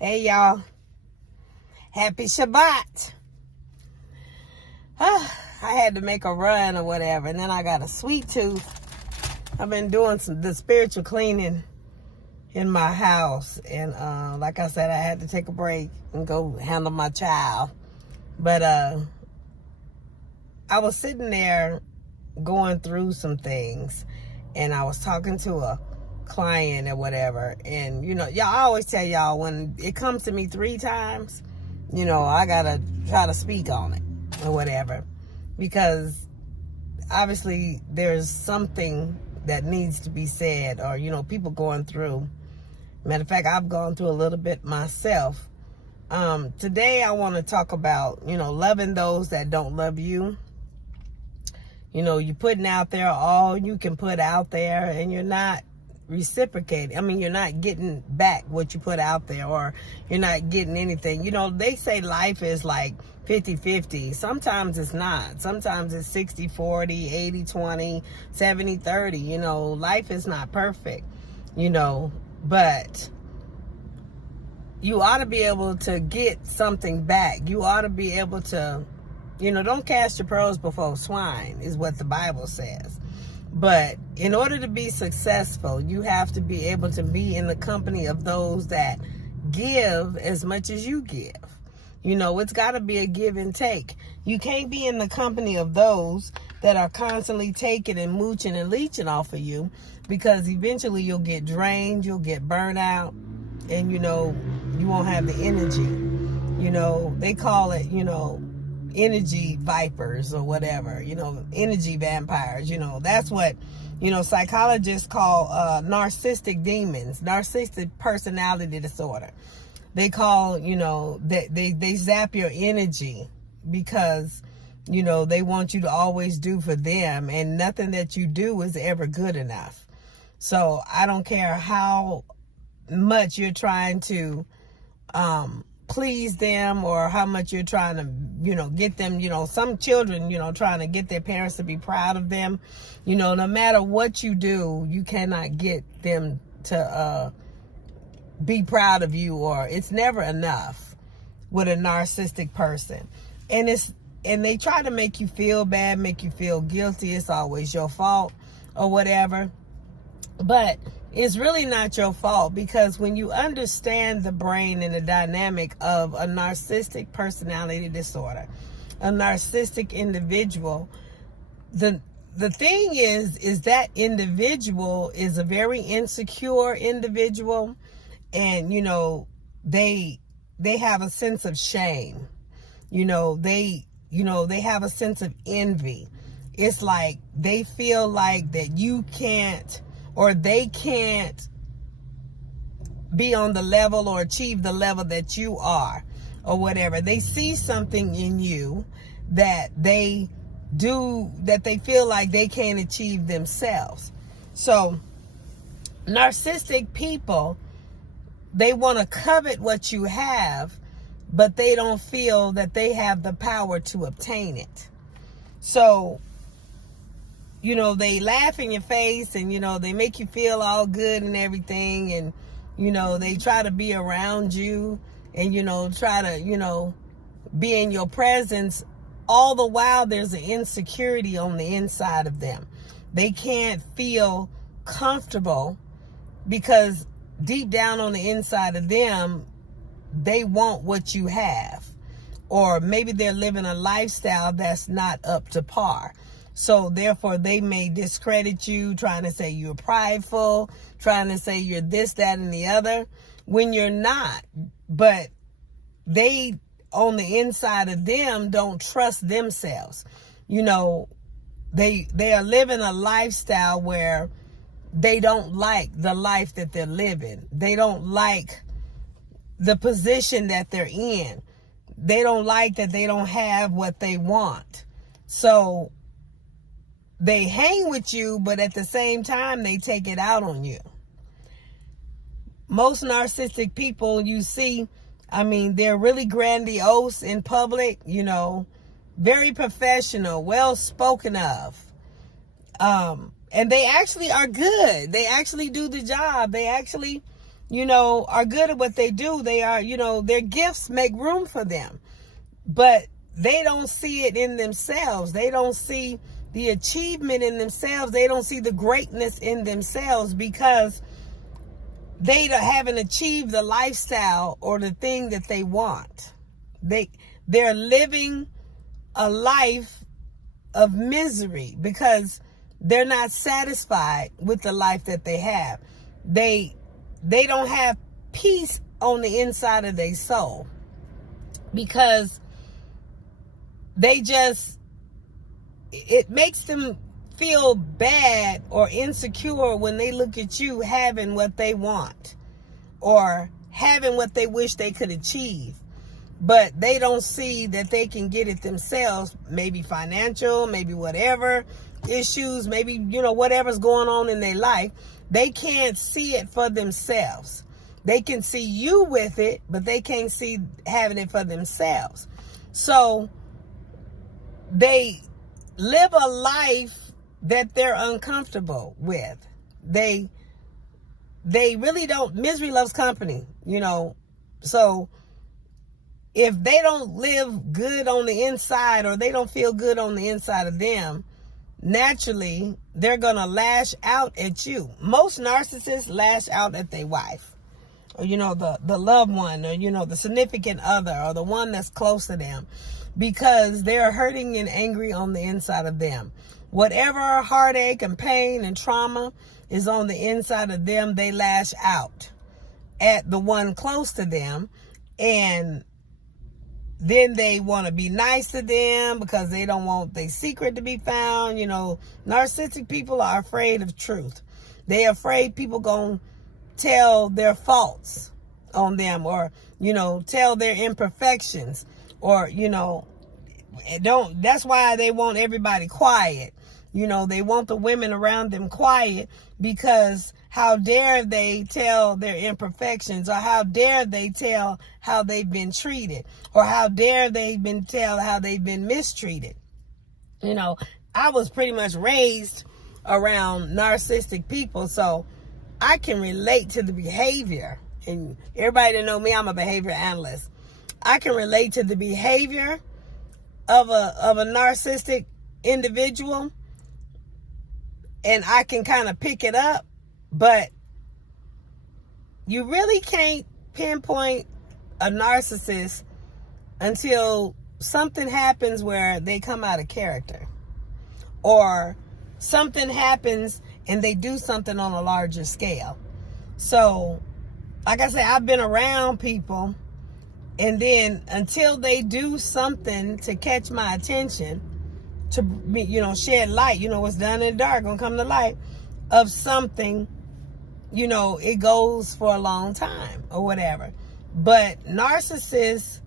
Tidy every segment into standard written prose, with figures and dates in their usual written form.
Hey y'all, happy Shabbat. I had to make a run or whatever, and then I got a sweet tooth. I've been doing the spiritual cleaning in my house, and like I said, I had to take a break and go handle my child. But I was sitting there going through some things, and I was talking to a client or whatever, and y'all, I always tell y'all, when it comes to me 3 times, I gotta try to speak on it or whatever, because obviously there's something that needs to be said, or people going through. Matter of fact, I've gone through a little bit myself. Today I want to talk about loving those that don't love you. You're putting out there all you can put out there, and you're not reciprocating. I mean, you're not getting back what you put out there, or you're not getting anything. They say life is like 50-50. Sometimes it's not. Sometimes it's 60-40, 80-20, 70-30. Life is not perfect, but you ought to be able to get something back. You ought to be able to, don't cast your pearls before swine, is what the Bible says. But in order to be successful, you have to be able to be in the company of those that give as much as you give. It's got to be a give and take. You can't be in the company of those that are constantly taking and mooching and leeching off of you, because eventually you'll get drained, you'll get burnt out, and you won't have the energy. They call it, energy vipers or whatever, energy vampires. That's what, psychologists call narcissistic demons, narcissistic personality disorder. They call, they zap your energy because, they want you to always do for them, and nothing that you do is ever good enough. So I don't care how much you're trying to please them, or how much you're trying to get them, some children trying to get their parents to be proud of them. No matter what you do, you cannot get them to be proud of you, or it's never enough with a narcissistic person. And they try to make you feel bad, make you feel guilty. It's always your fault or whatever, but it's really not your fault, because when you understand the brain and the dynamic of a narcissistic personality disorder, a narcissistic individual, the thing is that individual is a very insecure individual, and they have a sense of shame. They have a sense of envy. It's like they feel like that you can't, or they can't be on the level or achieve the level that you are, or whatever. They see something in you that they feel like they can't achieve themselves. So narcissistic people, they want to covet what you have, but they don't feel that they have the power to obtain it. So they laugh in your face, and, they make you feel all good and everything. And, they try to be around you, and, try to, be in your presence. All the while there's an insecurity on the inside of them. They can't feel comfortable, because deep down on the inside of them, they want what you have. Or maybe they're living a lifestyle that's not up to par. So therefore, they may discredit you, trying to say you're prideful, trying to say you're this, that, and the other, when you're not. But they, on the inside of them, don't trust themselves. They are living a lifestyle where they don't like the life that they're living. They don't like the position that they're in. They don't like that they don't have what they want. So they hang with you, but at the same time, they take it out on you. Most narcissistic people you see, they're really grandiose in public, very professional, well spoken of. And they actually are good. They actually do the job. They actually are good at what they do. They are, their gifts make room for them. But they don't see it in themselves. They don't see the achievement in themselves. They don't see the greatness in themselves because they haven't achieved the lifestyle or the thing that they want. They're living a life of misery because they're not satisfied with the life that they have. They don't have peace on the inside of their soul because it makes them feel bad or insecure when they look at you having what they want or having what they wish they could achieve. But they don't see that they can get it themselves, maybe financial, maybe whatever issues, maybe, whatever's going on in their life. They can't see it for themselves. They can see you with it, but they can't see having it for themselves. So they live a life that they're uncomfortable with. They really don't. Misery loves company, So if they don't live good on the inside or they don't feel good on the inside of them, naturally, they're going to lash out at you. Most narcissists lash out at their wife or, the loved one or, the significant other or the one that's close to them because they're hurting and angry on the inside of them. Whatever heartache and pain and trauma is on the inside of them, they lash out at the one close to them, and then they want to be nice to them because they don't want their secret to be found. Narcissistic people are afraid of truth. They're afraid people going to tell their faults on them or, tell their imperfections or, that's why they want everybody quiet. They want the women around them quiet because how dare they tell their imperfections or how dare they tell how they've been treated or how dare they tell how they've been mistreated. I was pretty much raised around narcissistic people, so I can relate to the behavior. And everybody that know me, I'm a behavior analyst. I can relate to the behavior of a narcissistic individual, and I can kind of pick it up, but you really can't pinpoint a narcissist until something happens where they come out of character or something happens and they do something on a larger scale. So, like I said, I've been around people, and then until they do something to catch my attention, to shed light, what's done in the dark gonna come to light of something, it goes for a long time or whatever. But narcissists,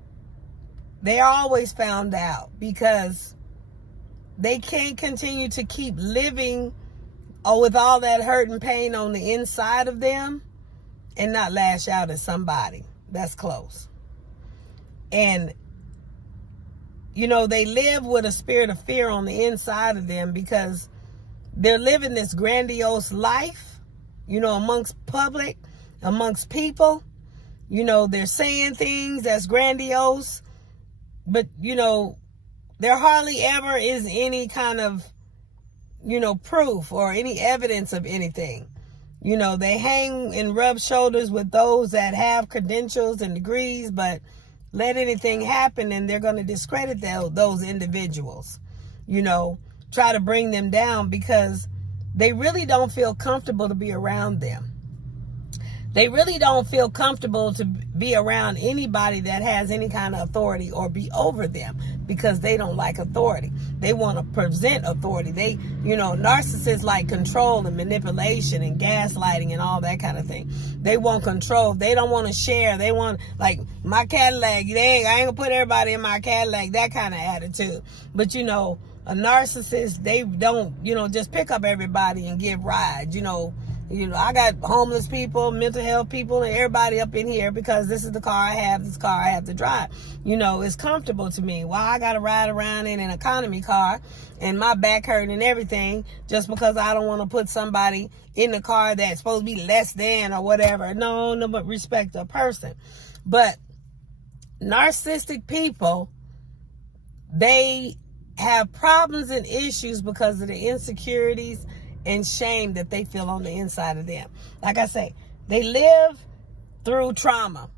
they are always found out because they can't continue to keep living with all that hurt and pain on the inside of them and not lash out at somebody that's close. And they live with a spirit of fear on the inside of them because they're living this grandiose life, amongst public, amongst people. They're saying things that's grandiose, but, there hardly ever is any kind of, proof or any evidence of anything. They hang and rub shoulders with those that have credentials and degrees, but let anything happen and they're going to discredit those individuals, try to bring them down because they really don't feel comfortable to be around them. They really don't feel comfortable to be around anybody that has any kind of authority or be over them because they don't like authority. They want to present authority. Narcissists like control and manipulation and gaslighting and all that kind of thing. They want control. They don't want to share. They want, like, my Cadillac. I ain't going to put everybody in my Cadillac, that kind of attitude. But, a narcissist, they don't, just pick up everybody and give rides. You know, I got homeless people, mental health people, and everybody up in here because this is the car I have, this car I have to drive. You know, it's comfortable to me. Why I got to ride around in an economy car and my back hurt and everything just because I don't want to put somebody in the car that's supposed to be less than or whatever. No, but respect a person. But narcissistic people, they have problems and issues because of the insecurities and shame that they feel on the inside of them. Like I say, they live through trauma.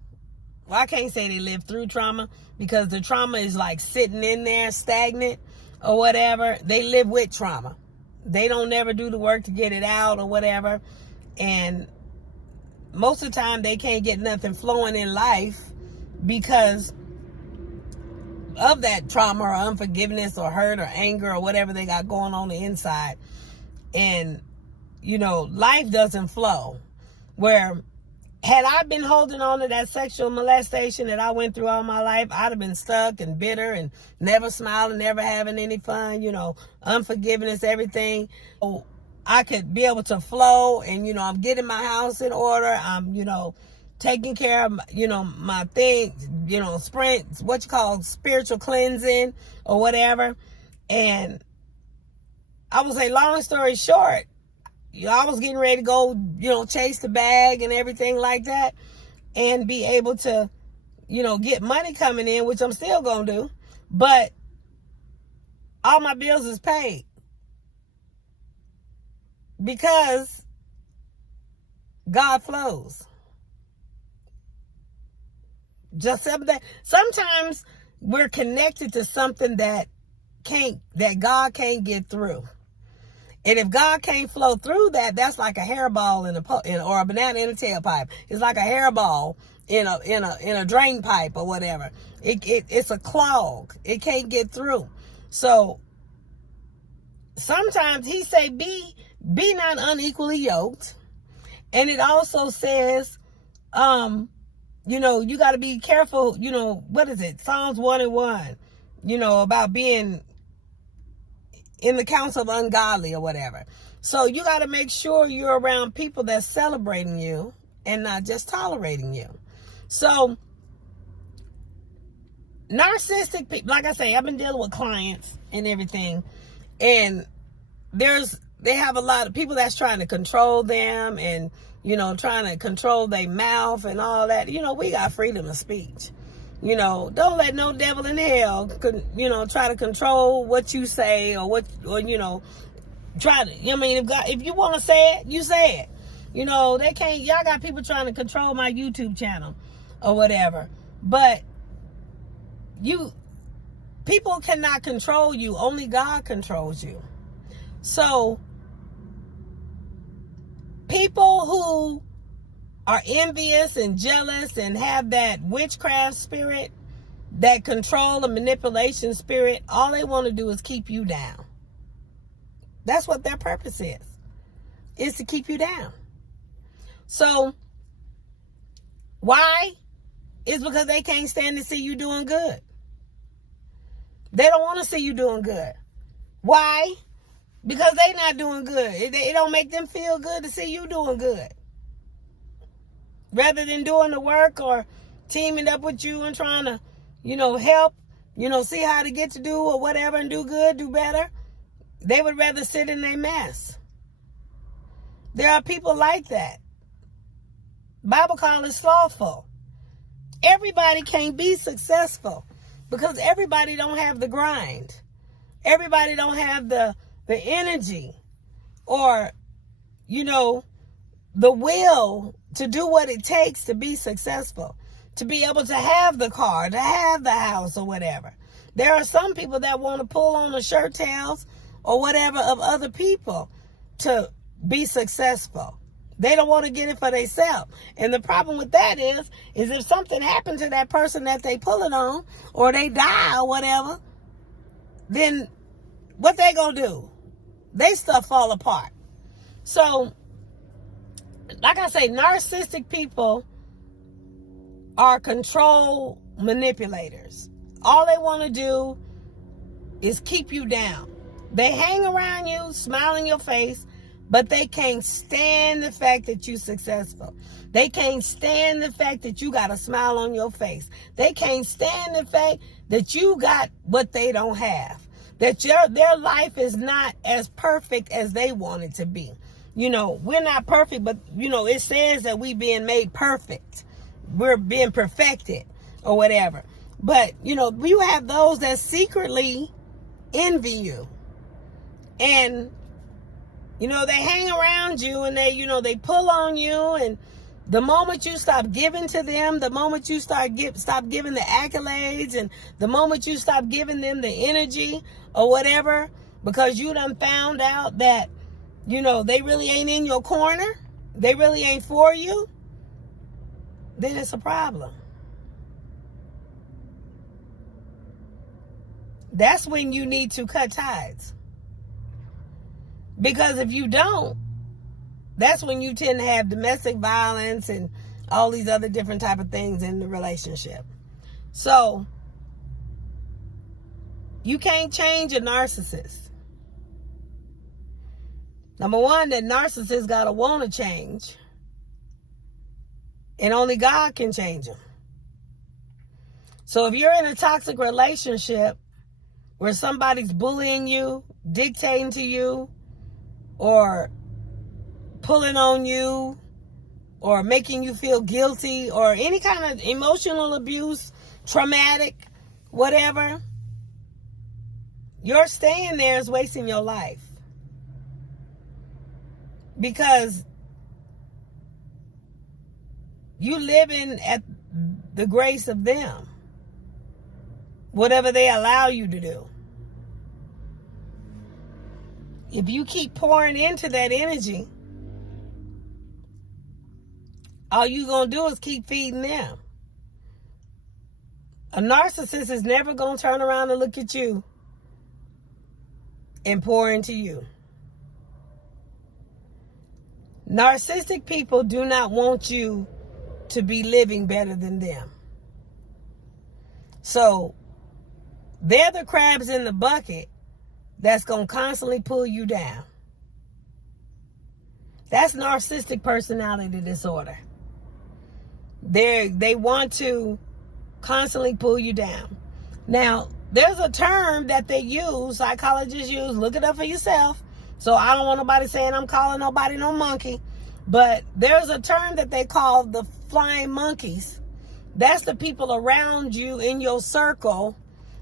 Well, I can't say they live through trauma because the trauma is like sitting in there stagnant or whatever. They live with trauma. They don't never do the work to get it out or whatever. And most of the time they can't get nothing flowing in life because of that trauma or unforgiveness or hurt or anger or whatever they got going on the inside. And, you know, life doesn't flow. Where had I been holding on to that sexual molestation that I went through all my life, I'd have been stuck and bitter and never smiling, never having any fun, you know, unforgiveness, everything. So I could be able to flow and, you know, I'm getting my house in order. I'm, you know, taking care of, you know, my things, you know, spiritual cleansing or whatever. And I would say, long story short, I was getting ready to go, you know, chase the bag and everything like that and be able to, you know, get money coming in, which I'm still going to do. But all my bills is paid because God flows. Just sometimes we're connected to something that God can't get through. And if God can't flow through that, that's like a hairball or a banana in a tailpipe. It's like a hairball in a drain pipe or whatever. It's a clog. It can't get through. So sometimes he say, be not unequally yoked. And it also says, you know, you got to be careful, you know, what is it? Psalms 1:1, you know, about being in the counsel of ungodly or whatever. So you got to make sure you're around people that's celebrating you and not just tolerating you. So narcissistic people, like I say, I've been dealing with clients and everything, and they have a lot of people that's trying to control them and, you know, trying to control their mouth and all that. You know, we got freedom of speech. You know, don't let no devil in hell, you know, try to control what you say or you know, try to, I mean, if you want to say it, you say it. You know, y'all got people trying to control my YouTube channel or whatever. But people cannot control you. Only God controls you. So people who are envious and jealous and have that witchcraft spirit, that control and manipulation spirit, all they want to do is keep you down. That's what their purpose is to keep you down. So why? It's because they can't stand to see you doing good. They don't want to see you doing good. Why? Because they not doing good. It don't make them feel good to see you doing good. Rather than doing the work or teaming up with you and trying to, you know, help, you know, see how to get to do or whatever and do good, do better, they would rather sit in their mess. There are people like that. Bible calls it slothful. Everybody can't be successful because everybody don't have the grind. Everybody don't have the energy or, you know, the will to do what it takes to be successful, to be able to have the car, to have the house or whatever. There are some people that want to pull on the shirt tails or whatever of other people to be successful. They don't want to get it for themselves. And the problem with that is if something happened to that person that they pulling on or they die or whatever, then what they gonna do? They stuff fall apart. So, like I say, narcissistic people are control manipulators. All they want to do is keep you down. They hang around you, smile in your face, But they can't stand the fact that you're successful. They can't stand the fact that you got a smile on your face. They can't stand the fact that you got what they don't have. That their life is not as perfect as they want it to be. You know, we're not perfect, but, you know, it says that we being made perfect. We're being perfected or whatever. But, you know, you have those that secretly envy you. And, you know, they hang around you and they, you know, they pull on you. And the moment you stop giving to them, the moment you stop giving the accolades, and the moment you stop giving them the energy or whatever, because you done found out that, you know, they really ain't in your corner, they really ain't for you, then it's a problem. That's when you need to cut ties. Because if you don't, that's when you tend to have domestic violence and all these other different type of things in the relationship. So, you can't change a narcissist. Number one, that narcissist got to want to change. And only God can change them. So if you're in a toxic relationship where somebody's bullying you, dictating to you, or pulling on you, or making you feel guilty, or any kind of emotional abuse, traumatic, whatever, your staying there is wasting your life. Because you living at the grace of them, whatever they allow you to do. If you keep pouring into that energy, all you gonna do is keep feeding them. A narcissist is never gonna turn around and look at you and pour into you. Narcissistic people do not want you to be living better than them. So, they're the crabs in the bucket that's going to constantly pull you down. That's narcissistic personality disorder. They want to constantly pull you down. Now, there's a term that they use, psychologists use, look it up for yourself. So I don't want nobody saying I'm calling nobody no monkey. But there's a term that they call the flying monkeys. That's the people around you in your circle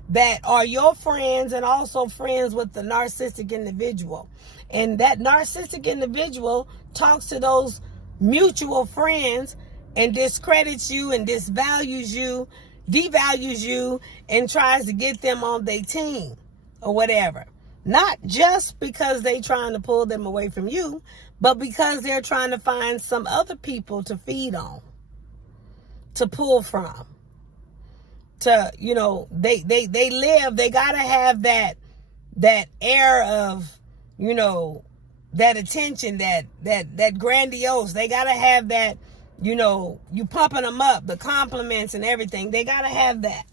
that are your friends and also friends with the narcissistic individual. And that narcissistic individual talks to those mutual friends and discredits you and disvalues you, devalues you, and tries to get them on their team or whatever. Not just because they're trying to pull them away from you, but because they're trying to find some other people to feed on, to pull from. To, you know, they gotta have that air of, you know, that attention, that grandiose. They gotta have that, you know, you pumping them up, the compliments and everything. They gotta have that.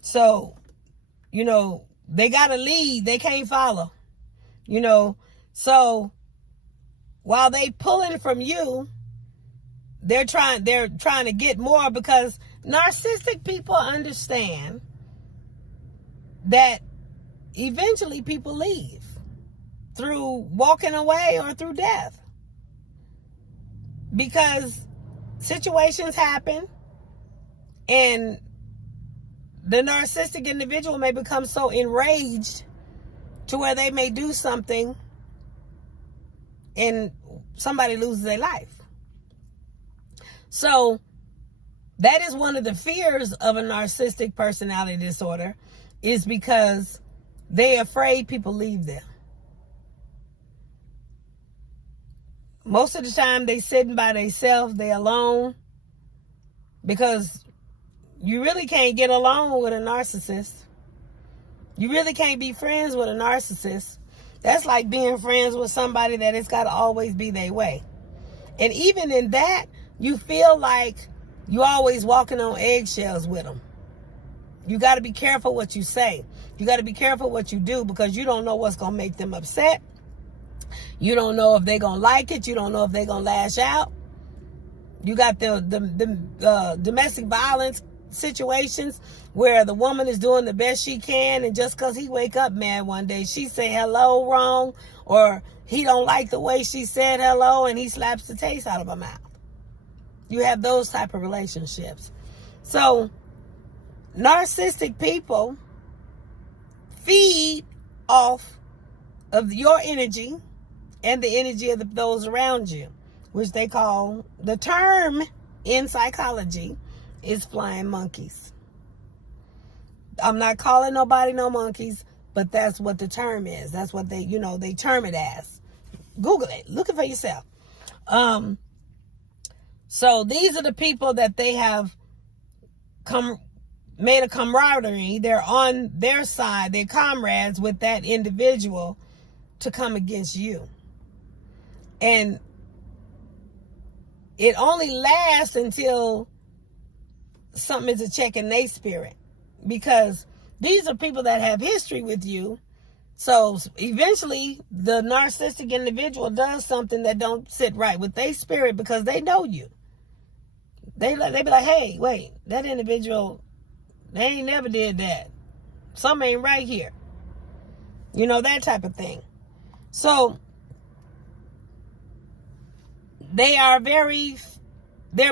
So, you know, they gotta lead. They can't follow. You know, so while they pulling from you, they're trying to get more, because narcissistic people understand that eventually people leave through walking away or through death, because situations happen and the narcissistic individual may become so enraged to where they may do something and somebody loses their life. So that is one of the fears of a narcissistic personality disorder, is because they're afraid people leave them. Most of the time they sitting by themselves, they alone, because you really can't get along with a narcissist. You really can't be friends with a narcissist. That's like being friends with somebody that it's got to always be their way. And even in that, you feel like you always walking on eggshells with them. You got to be careful what you say. You got to be careful what you do, because you don't know what's going to make them upset. You don't know if they're going to like it. You don't know if they're going to lash out. You got the domestic violence situations where the woman is doing the best she can, and just because he wake up mad one day, she say hello wrong, or he don't like the way she said hello, and he slaps the taste out of her mouth. You have those type of relationships. So narcissistic people feed off of your energy and the energy of those around you, which they call, the term in psychology is flying monkeys. I'm not calling nobody no monkeys, but that's what the term is. That's what they term it as. Google it. Look it for yourself. So these are the people that they have made a camaraderie. They're on their side. They're comrades with that individual to come against you. And it only lasts until something is a check in their spirit, because these are people that have history with you. So eventually the narcissistic individual does something that don't sit right with their spirit, because they know you. They be like, hey, wait, that individual, they ain't never did that. Something ain't right here. You know, that type of thing. So they're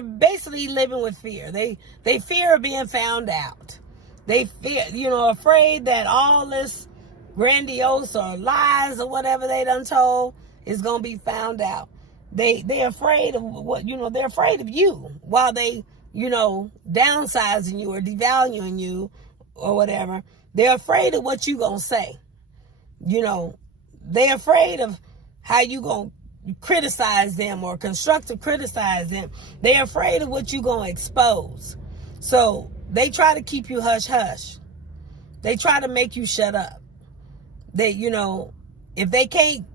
basically living with fear. They fear of being found out. They fear, afraid that all this grandiose or lies or whatever they done told is going to be found out. They're afraid of what, they're afraid of you while they, downsizing you or devaluing you or whatever. They're afraid of what you going to say. They're afraid of how you going to criticize them or constructive criticize them. They're afraid of what you going to expose. So they try to keep you hush hush. They try to make you shut up. They, if they can't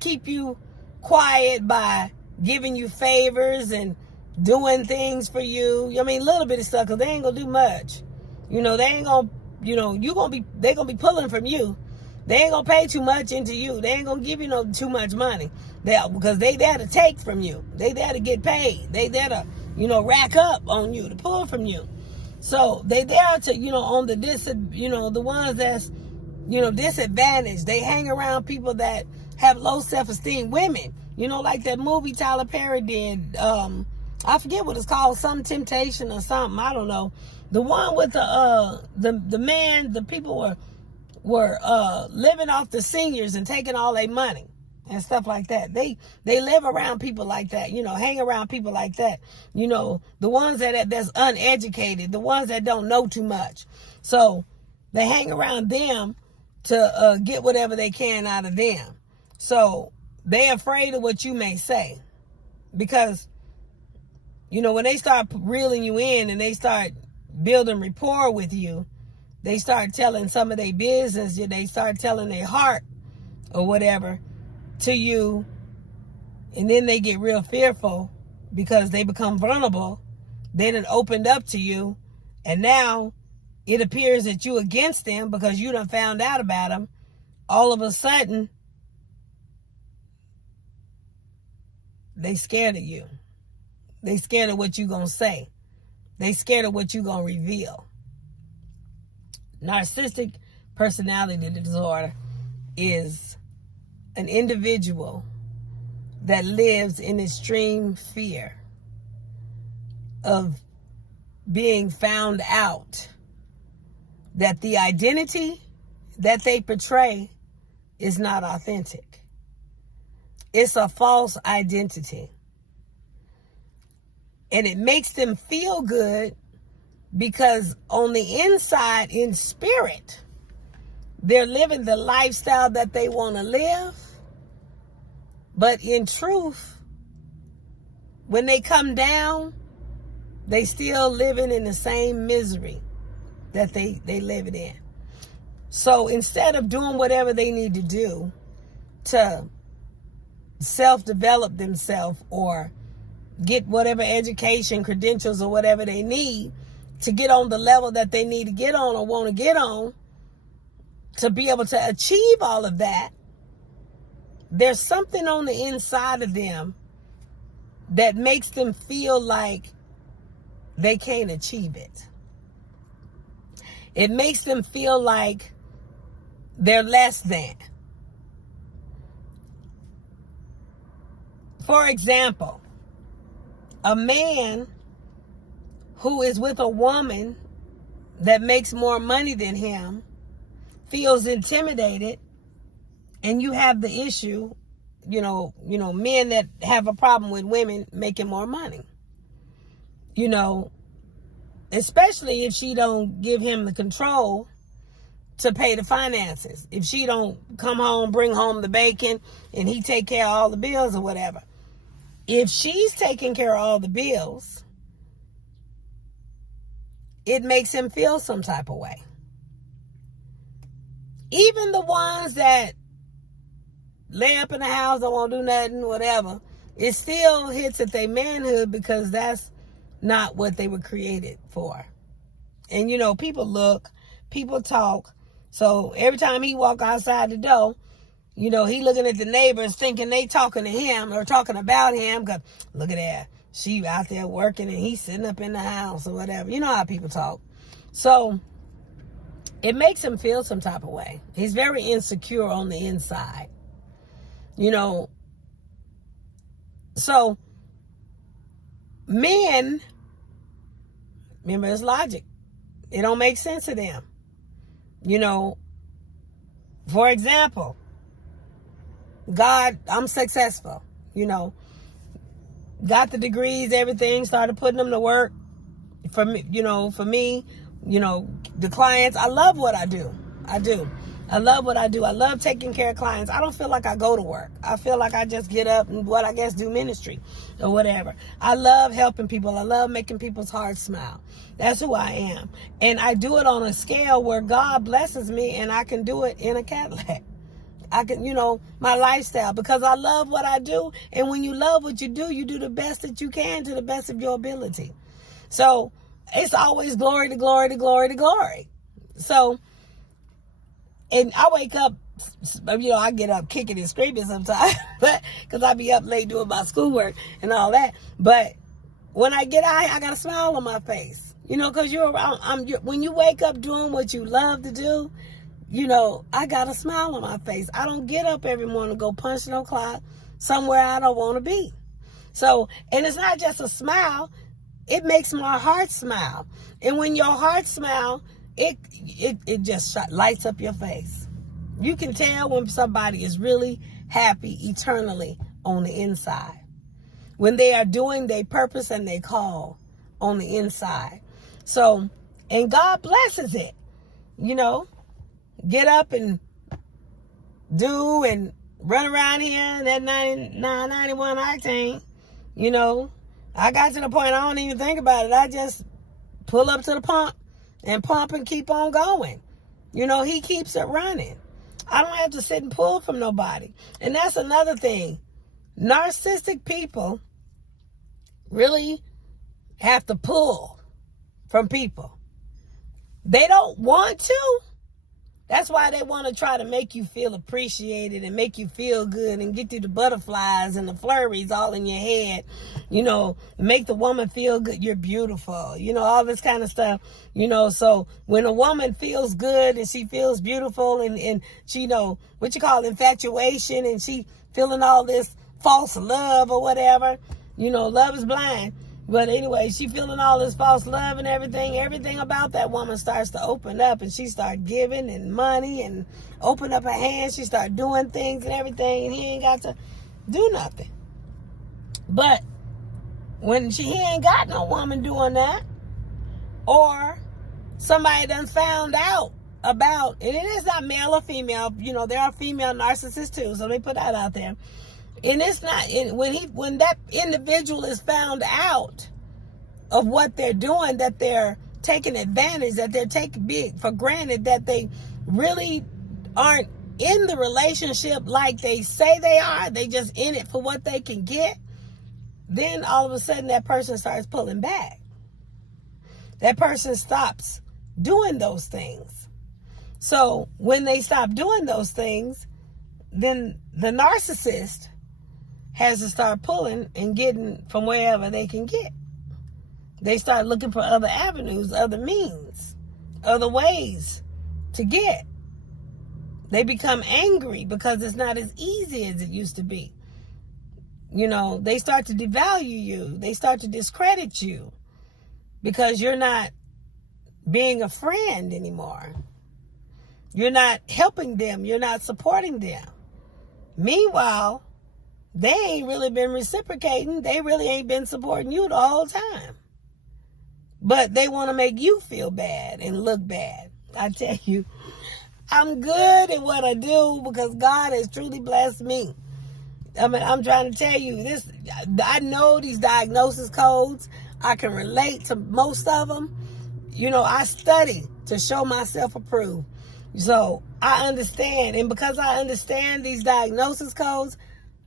keep you quiet by giving you favors and doing things for you, little bit of stuff, because they ain't gonna do much. They ain't gonna, they're gonna be pulling from you. They ain't gonna pay too much into you. They ain't gonna give you too much money. Because they there to take from you. They there to get paid. They there to, rack up on you, to pull from you. So they there to, on the the ones that's, disadvantaged. They hang around people that have low self-esteem. Women, like that movie Tyler Perry did. I forget what it's called, some Temptation or something. I don't know. The one with the man, the people were living off the seniors and taking all their money and stuff like that. They live around people like that, hang around people like that. The ones that's uneducated, the ones that don't know too much. So they hang around them to get whatever they can out of them. So they're afraid of what you may say, because when they start reeling you in and they start building rapport with you, they start telling some of their business, they start telling their heart or whatever to you, and then they get real fearful because they become vulnerable. They done opened up to you, and now it appears that you against them because you done found out about them. All of a sudden, they scared of you. They scared of what you gonna say. They scared of what you gonna reveal. Narcissistic personality disorder is an individual that lives in extreme fear of being found out, that the identity that they portray is not authentic. It's a false identity. And it makes them feel good because on the inside, in spirit, they're living the lifestyle that they want to live. But in truth, when they come down, they still living in the same misery that they live it in. So instead of doing whatever they need to do to self-develop themselves or get whatever education, credentials, or whatever they need to get on the level that they need to get on or want to get on, to be able to achieve all of that, there's something on the inside of them that makes them feel like they can't achieve it. It makes them feel like they're less than. For example, a man who is with a woman that makes more money than him feels intimidated, and you have the issue, men that have a problem with women making more money. Especially if she don't give him the control to pay the finances. If she don't come home, bring home the bacon, and he take care of all the bills or whatever. If she's taking care of all the bills, it makes him feel some type of way. Even the ones that lay up in the house, don't want to do nothing, whatever, it still hits at their manhood, because that's not what they were created for. And people look, people talk. So every time he walk outside the door, he looking at the neighbors thinking they talking to him or talking about him, because look at that, she out there working and he's sitting up in the house or whatever. You know how people talk. So it makes him feel some type of way. He's very insecure on the inside. So men, remember, it's logic. It don't make sense to them. For example, God, I'm successful, got the degrees, everything, started putting them to work for me, the clients. I love what I do. I love what I do. I love taking care of clients. I don't feel like I go to work. I feel like I just get up and do ministry or whatever. I love helping people. I love making people's hearts smile. That's who I am. And I do it on a scale where God blesses me, and I can do it in a Cadillac. I can, my lifestyle, because I love what I do. And when you love what you do the best that you can to the best of your ability. So it's always glory to glory to glory to glory. So, and I wake up, I get up kicking and screaming sometimes, but because I be up late doing my schoolwork and all that. But when I get out, I got a smile on my face, because when you wake up doing what you love to do, I got a smile on my face. I don't get up every morning to go punch no clock somewhere I don't want to be. So, and it's not just a smile, it makes my heart smile. And when your heart smile, it just lights up your face. You can tell when somebody is really happy eternally on the inside. When they are doing their purpose and they call on the inside. So, and God blesses it. Get up and do and run around here in that 991 octane. I got to the point I don't even think about it. I just pull up to the pump and keep on going. He keeps it running. I don't have to sit and pull from nobody. And that's another thing. Narcissistic people really have to pull from people. They don't want to. That's why they want to try to make you feel appreciated and make you feel good and get you the butterflies and the flurries all in your head. Make the woman feel good. You're beautiful. All this kind of stuff. So when a woman feels good and she feels beautiful and she infatuation, and she feeling all this false love or whatever, love is blind. But anyway, she feeling all this false love and everything about that woman starts to open up, and she start giving and money and open up her hands. She start doing things and everything, and he ain't got to do nothing. But when he ain't got no woman doing that, or somebody done found out about, and it is not male or female, there are female narcissists too, so they put that out there. And it's not, when that individual is found out of what they're doing, that they're taking advantage, that they're taking big for granted, that they really aren't in the relationship like they say they are, they just in it for what they can get, then all of a sudden that person starts pulling back. That person stops doing those things. So when they stop doing those things, then the narcissist has to start pulling and getting from wherever they can get. They start looking for other avenues, other means, other ways to get. They become angry because it's not as easy as it used to be. You know, they start to devalue you. They start to discredit you because you're not being a friend anymore. You're not helping them. You're not supporting them. Meanwhile, they ain't really been reciprocating. They really ain't been supporting you the whole time. But they want to make you feel bad and look bad. I tell you, I'm good at what I do because God has truly blessed me. I mean, I'm trying to tell you this. I know these diagnosis codes. I can relate to most of them. You know, I study to show myself approved. So I understand. And because I understand these diagnosis codes,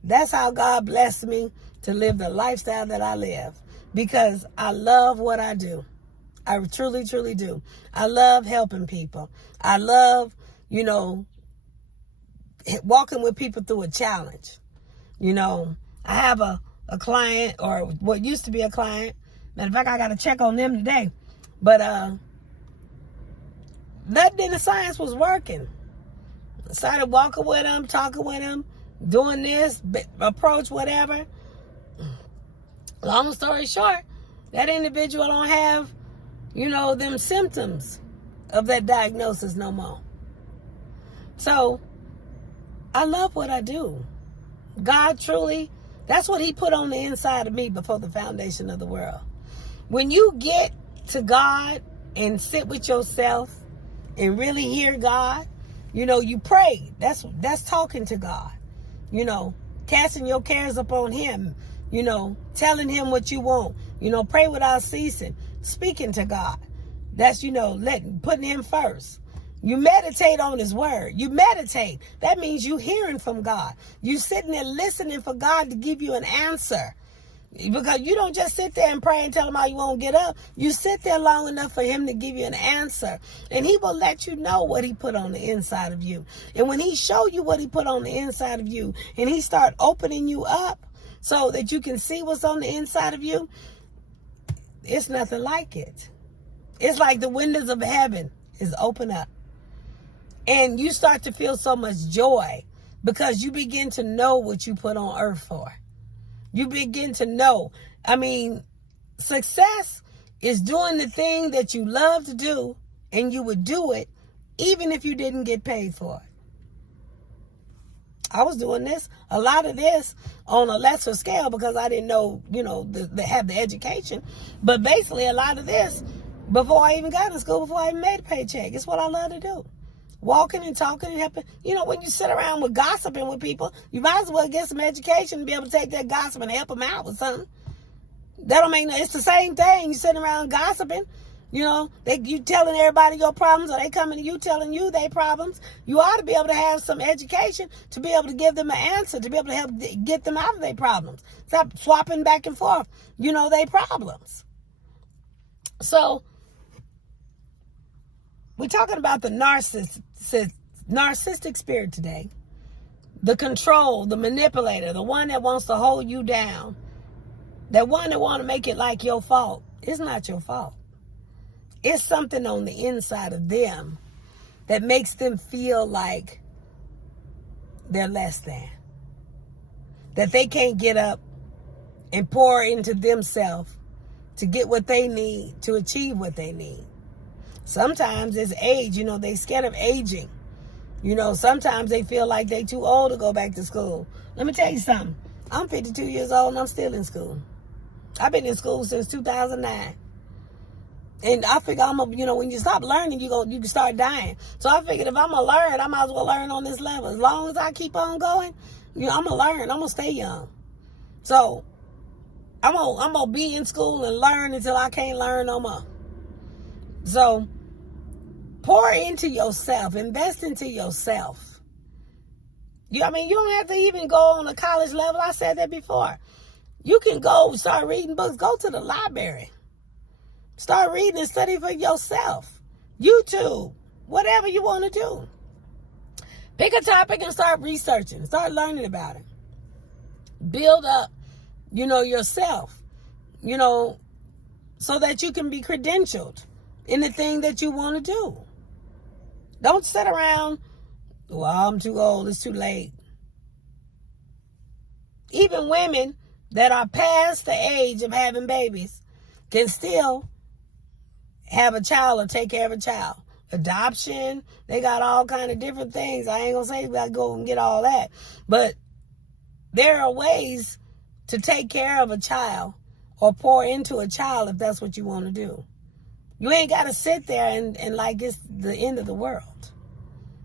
that's how God blessed me to live the lifestyle that I live. Because I love what I do. I truly, truly do. I love helping people. I love, you know, walking with people through a challenge. You know, I have a client, or what used to be a client. Matter of fact, I got to check on them today. But nothing in the science was working. I started walking with them, talking with them, doing this, approach, whatever. Long story short, that individual don't have, you know, them symptoms of that diagnosis no more. So, I love what I do. God truly, that's what he put on the inside of me before the foundation of the world. When you get to God and sit with yourself and really hear God, you know, you pray. That's talking to God. You know, casting your cares upon him, you know, telling him what you want, you know, pray without ceasing, speaking to God. That's, you know, putting him first. You meditate on his word. You meditate. That means you hearing from God. You sitting there listening for God to give you an answer. Because you don't just sit there and pray and tell him how you won't get up. You sit there long enough for him to give you an answer. And he will let you know what he put on the inside of you. And when he show you what he put on the inside of you, and he start opening you up so that you can see what's on the inside of you, it's nothing like it. It's like the windows of heaven is open up. And you start to feel so much joy because you begin to know what you put on earth for. You begin to know. I mean, success is doing the thing that you love to do, and you would do it even if you didn't get paid for it. I was doing a lot of this on a lesser scale because I didn't know, you know, have the education. But basically a lot of this before I even got in school, before I even made a paycheck. It's what I love to do. Walking and talking and helping. You know, when you sit around with gossiping with people, you might as well get some education and be able to take that gossip and help them out with something. That don't make no, it's the same thing. You sitting around gossiping, you know, you telling everybody your problems, or they coming to you telling you their problems. You ought to be able to have some education to be able to give them an answer, to be able to help get them out of their problems. Stop swapping back and forth, you know, their problems. So, we're talking about the narcissistic spirit today. The control, the manipulator, the one that wants to hold you down. That one that want to make it like your fault. It's not your fault. It's something on the inside of them that makes them feel like they're less than. That they can't get up and pour into themselves to get what they need, to achieve what they need. Sometimes it's age, you know, they scared of aging. You know, sometimes they feel like they too old to go back to school. Let me tell you something. I'm 52 years old and I'm still in school. I've been in school since 2009. And I figure you know, when you stop learning, you can start dying. So I figured if I'm going to learn, I might as well learn on this level. As long as I keep on going, you know, I'm going to learn. I'm going to stay young. So I'm going to be in school and learn until I can't learn no more. So pour into yourself, invest into yourself. You don't have to even go on a college level. I said that before. You can go start reading books. Go to the library. Start reading and study for yourself. YouTube, whatever you want to do. Pick a topic and start researching. Start learning about it. Build up, yourself, so that you can be credentialed in the thing that you want to do. Don't sit around, well, I'm too old, it's too late. Even women that are past the age of having babies can still have a child or take care of a child. Adoption, they got all kind of different things. I ain't gonna say you gotta go and get all that. But there are ways to take care of a child or pour into a child if that's what you want to do. You ain't got to sit there and like it's the end of the world.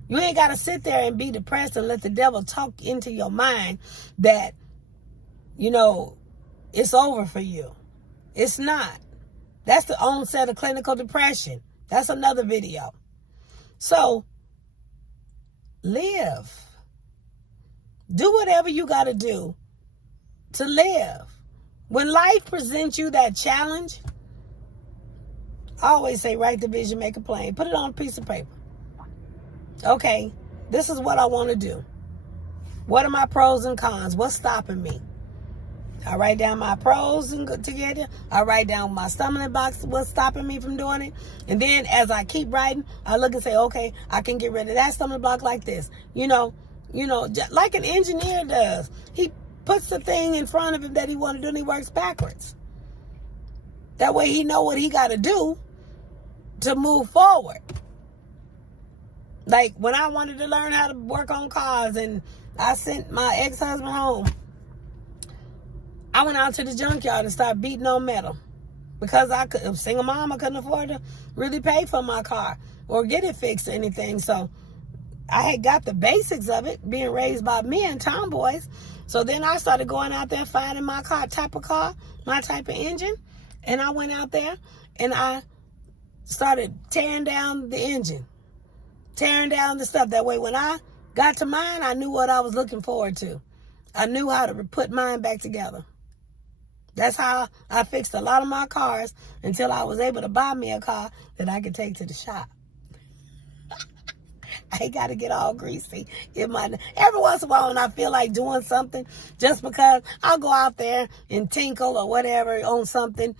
You ain't got to sit there and be depressed and let the devil talk into your mind that, it's over for you. It's not. That's the onset of clinical depression. That's another video. So, live. Do whatever you got to do to live. When life presents you that challenge, I always say, write the vision, make it plain. Put it on a piece of paper. Okay, this is what I want to do. What are my pros and cons? What's stopping me? I write down my pros together. I write down my stumbling blocks, what's stopping me from doing it. And then as I keep writing, I look and say, okay, I can get rid of that stumbling block like this. Like an engineer does. He puts the thing in front of him that he wants to do and he works backwards. That way he know what he got to do to move forward. Like when I wanted to learn how to work on cars and I sent my ex-husband home, I went out to the junkyard and started beating on metal because I was a single mom. I couldn't afford to really pay for my car or get it fixed or anything. So I had got the basics of it, being raised by men, tomboys. So then I started going out there finding my type of car, my type of engine. And I went out there and I started tearing down the engine, tearing down the stuff. That way when I got to mine, I knew what I was looking forward to. I knew how to put mine back together. That's how I fixed a lot of my cars until I was able to buy me a car that I could take to the shop. I ain't got to get all greasy. Every once in a while when I feel like doing something, just because I'll go out there and tinkle or whatever on something,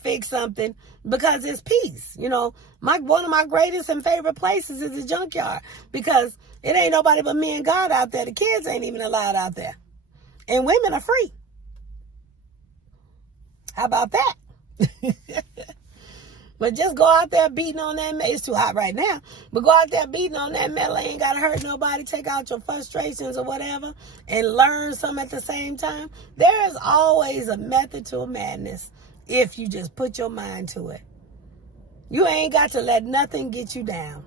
fix something, because it's peace. One of my greatest and favorite places is the junkyard because it ain't nobody but me and God out there. The kids ain't even allowed out there. And women are free. How about that? But just go out there beating on that metal. It's too hot right now. But go out there beating on that metal. Ain't got to hurt nobody. Take out your frustrations or whatever. And learn some at the same time. There is always a method to a madness if you just put your mind to it. You ain't got to let nothing get you down.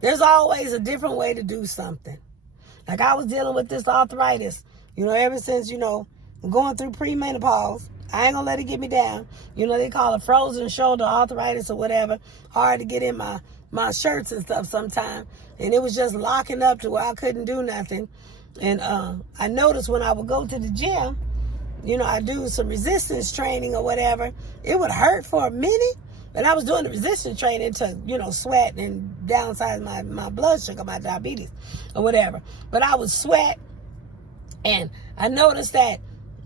There's always a different way to do something. Like I was dealing with this arthritis. Ever since, going through premenopause. I ain't gonna let it get me down. They call it frozen shoulder arthritis or whatever. Hard to get in my shirts and stuff sometimes. And it was just locking up to where I couldn't do nothing. And I noticed when I would go to the gym, I do some resistance training or whatever. It would hurt for a minute. But I was doing the resistance training to, sweat and downsize my blood sugar, my diabetes or whatever. But I would sweat. And I noticed that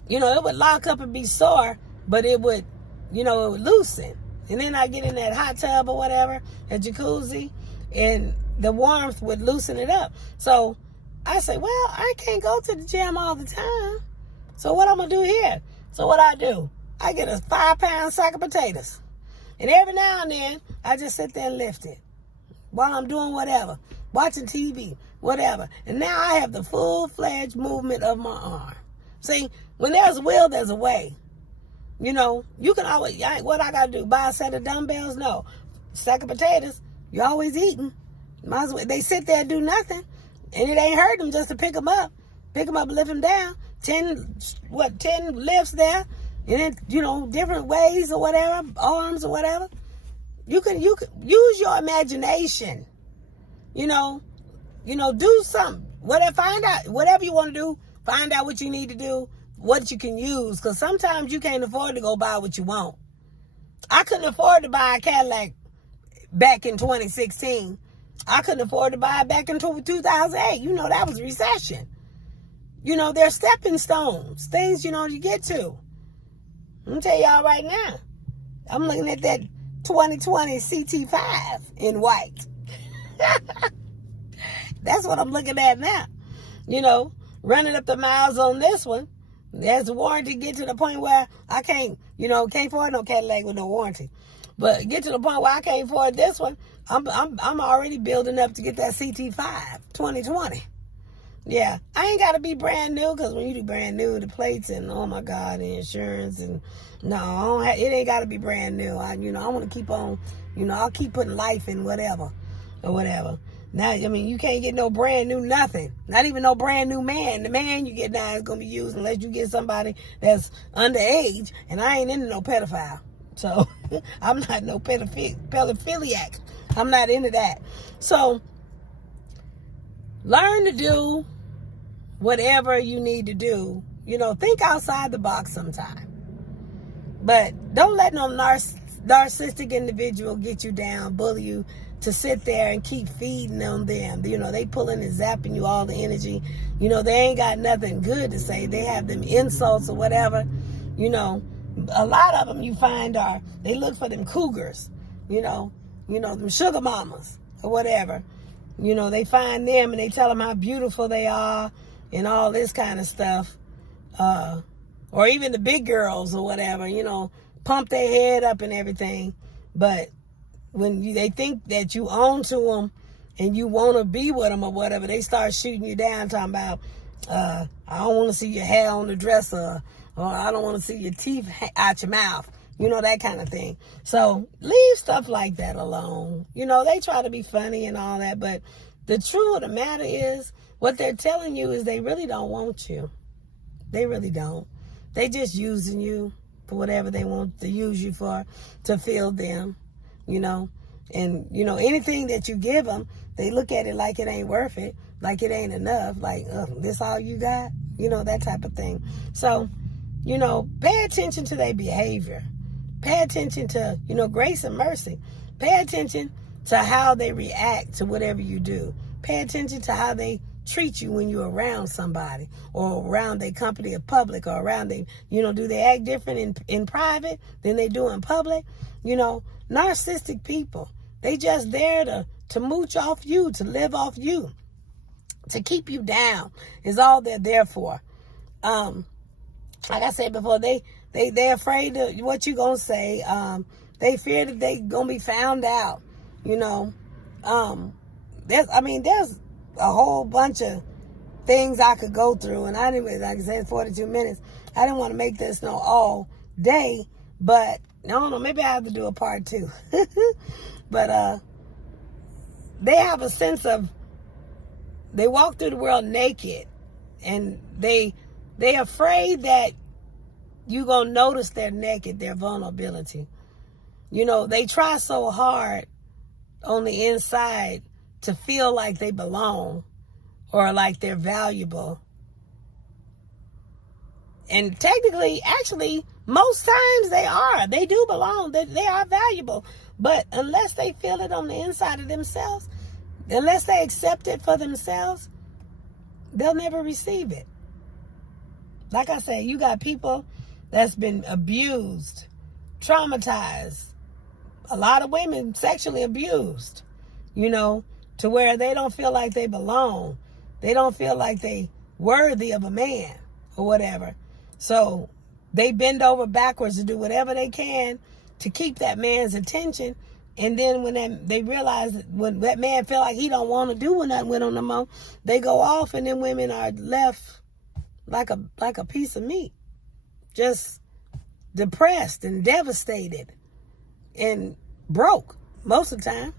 it would lock up and be sore, but it would, it would loosen. And then I get in that hot tub or whatever, a jacuzzi, and the warmth would loosen it up. So I say, well, I can't go to the gym all the time. So what I'm going to do here? So what I do, I get a 5-pound sack of potatoes. And every now and then, I just sit there and lift it while I'm doing whatever, watching TV, whatever. And now I have the full-fledged movement of my arm. See, when there's a will, there's a way. You can always, what I got to do, buy a set of dumbbells? No. Sack of potatoes, you're always eating. Might as well, they sit there and do nothing. And it ain't hurt them just to pick them up, lift them down. 10 lifts there. And then, different ways or whatever, arms or whatever. You can use your imagination. Do something. Whatever you want to do, find out what you need to do, what you can use. Because sometimes you can't afford to go buy what you want. I couldn't afford to buy a Cadillac back in 2016 I couldn't afford to buy it back in 2008. You know, that was recession. You know, they're stepping stones, things, you know, you get to. I'm going to tell y'all right now, I'm looking at that 2020 CT5 in white. That's what I'm looking at now. You know, running up the miles on this one. There's a warranty, get to the point where I can't afford no Cadillac with no warranty. But get to the point where I can't afford this one. I'm already building up to get that CT5 2020. Yeah, I ain't got to be brand new, because when you do brand new, the plates and, oh my God, the insurance and, no, it ain't got to be brand new. I want to keep on, I'll keep putting life in whatever. Now, I mean, you can't get no brand new nothing. Not even no brand new man. The man you get now is going to be used unless you get somebody that's underage, and I ain't into no pedophile. So, I'm not no pedophiliac. I'm not into that. So, learn to do whatever you need to do. Think outside the box sometime. But don't let no narcissistic individual get you down, bully you, to sit there and keep feeding on them. They pulling and zapping you all the energy. They ain't got nothing good to say. They have them insults or whatever. A lot of them you find they look for them cougars, them sugar mamas or whatever. They find them and they tell them how beautiful they are and all this kind of stuff. Or even the big girls or whatever, pump their head up and everything. But when they think that you own to them and you want to be with them or whatever, they start shooting you down, talking about, I don't want to see your hair on the dresser, or I don't want to see your teeth out your mouth, that kind of thing. So leave stuff like that alone. They try to be funny and all that, but the truth of the matter is, what they're telling you is they really don't want you. They really don't. They just using you for whatever they want to use you for, to fill them, and, anything that you give them, they look at it like it ain't worth it, like it ain't enough, like, this all you got, that type of thing. So, pay attention to their behavior. Pay attention to, grace and mercy. Pay attention to how they react to whatever you do. Pay attention to how they treat you when you're around somebody, or around their company or public, or around they, do they act different in private than they do in public? Narcissistic people, they just there to mooch off you, to live off you, to keep you down is all they're there for. Like I said before, they're afraid of what you gonna say. They fear that they gonna be found out. There's a whole bunch of things I could go through, and I didn't, like I said, 42 minutes. I didn't want to make this all day, but I don't know, maybe I have to do a part 2. But they have a sense of, they walk through the world naked, and they're afraid that you're going to notice they're naked, their vulnerability. They try so hard on the inside to feel like they belong, or like they're valuable. And technically, actually, most times they are. They do belong. They are valuable. But unless they feel it on the inside of themselves, unless they accept it for themselves, they'll never receive it. Like I said, you got people that's been abused, traumatized. A lot of women sexually abused, to where they don't feel like they belong. They don't feel like they worthy of a man or whatever. So they bend over backwards to do whatever they can to keep that man's attention. And then when they realize that when that man feel like he don't want to do nothing with them no more, they go off, and then women are left like a piece of meat, just depressed and devastated and broke most of the time.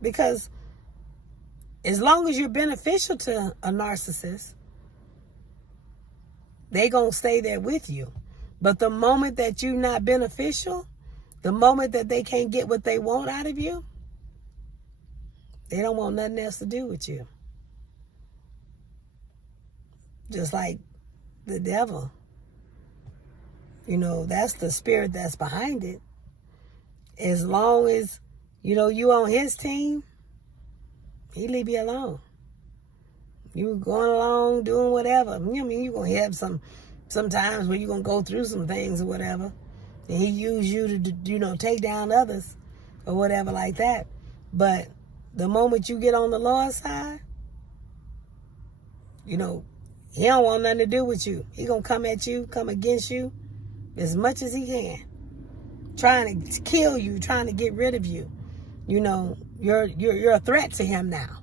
Because as long as you're beneficial to a narcissist, they gonna stay there with you. But the moment that you're not beneficial, the moment that they can't get what they want out of you, they don't want nothing else to do with you. Just like the devil. That's the spirit that's behind it. As long as, you on his team, he leave you alone. You going along doing whatever. I mean, you're going to have some times where you're going to go through some things or whatever. And he use you to, take down others or whatever like that. But the moment you get on the Lord's side, he don't want nothing to do with you. He going to come at you, come against you as much as he can. Trying to kill you, trying to get rid of you. You're a threat to him now.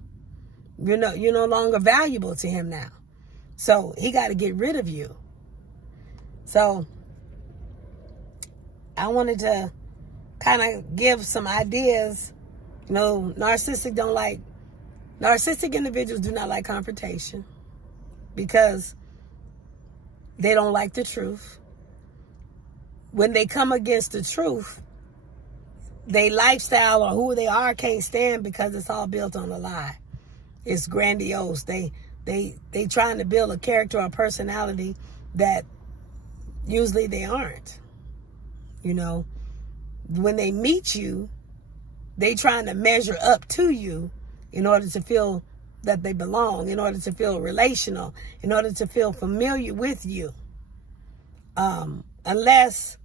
You're no longer valuable to him now. So he got to get rid of you. So I wanted to kind of give some ideas. Narcissistic individuals do not like confrontation because they don't like the truth. When they come against the truth, their lifestyle or who they are can't stand because it's all built on a lie. It's grandiose. They trying to build a character or personality that usually they aren't. When they meet you, they trying to measure up to you in order to feel that they belong, in order to feel relational, in order to feel familiar with you. Unless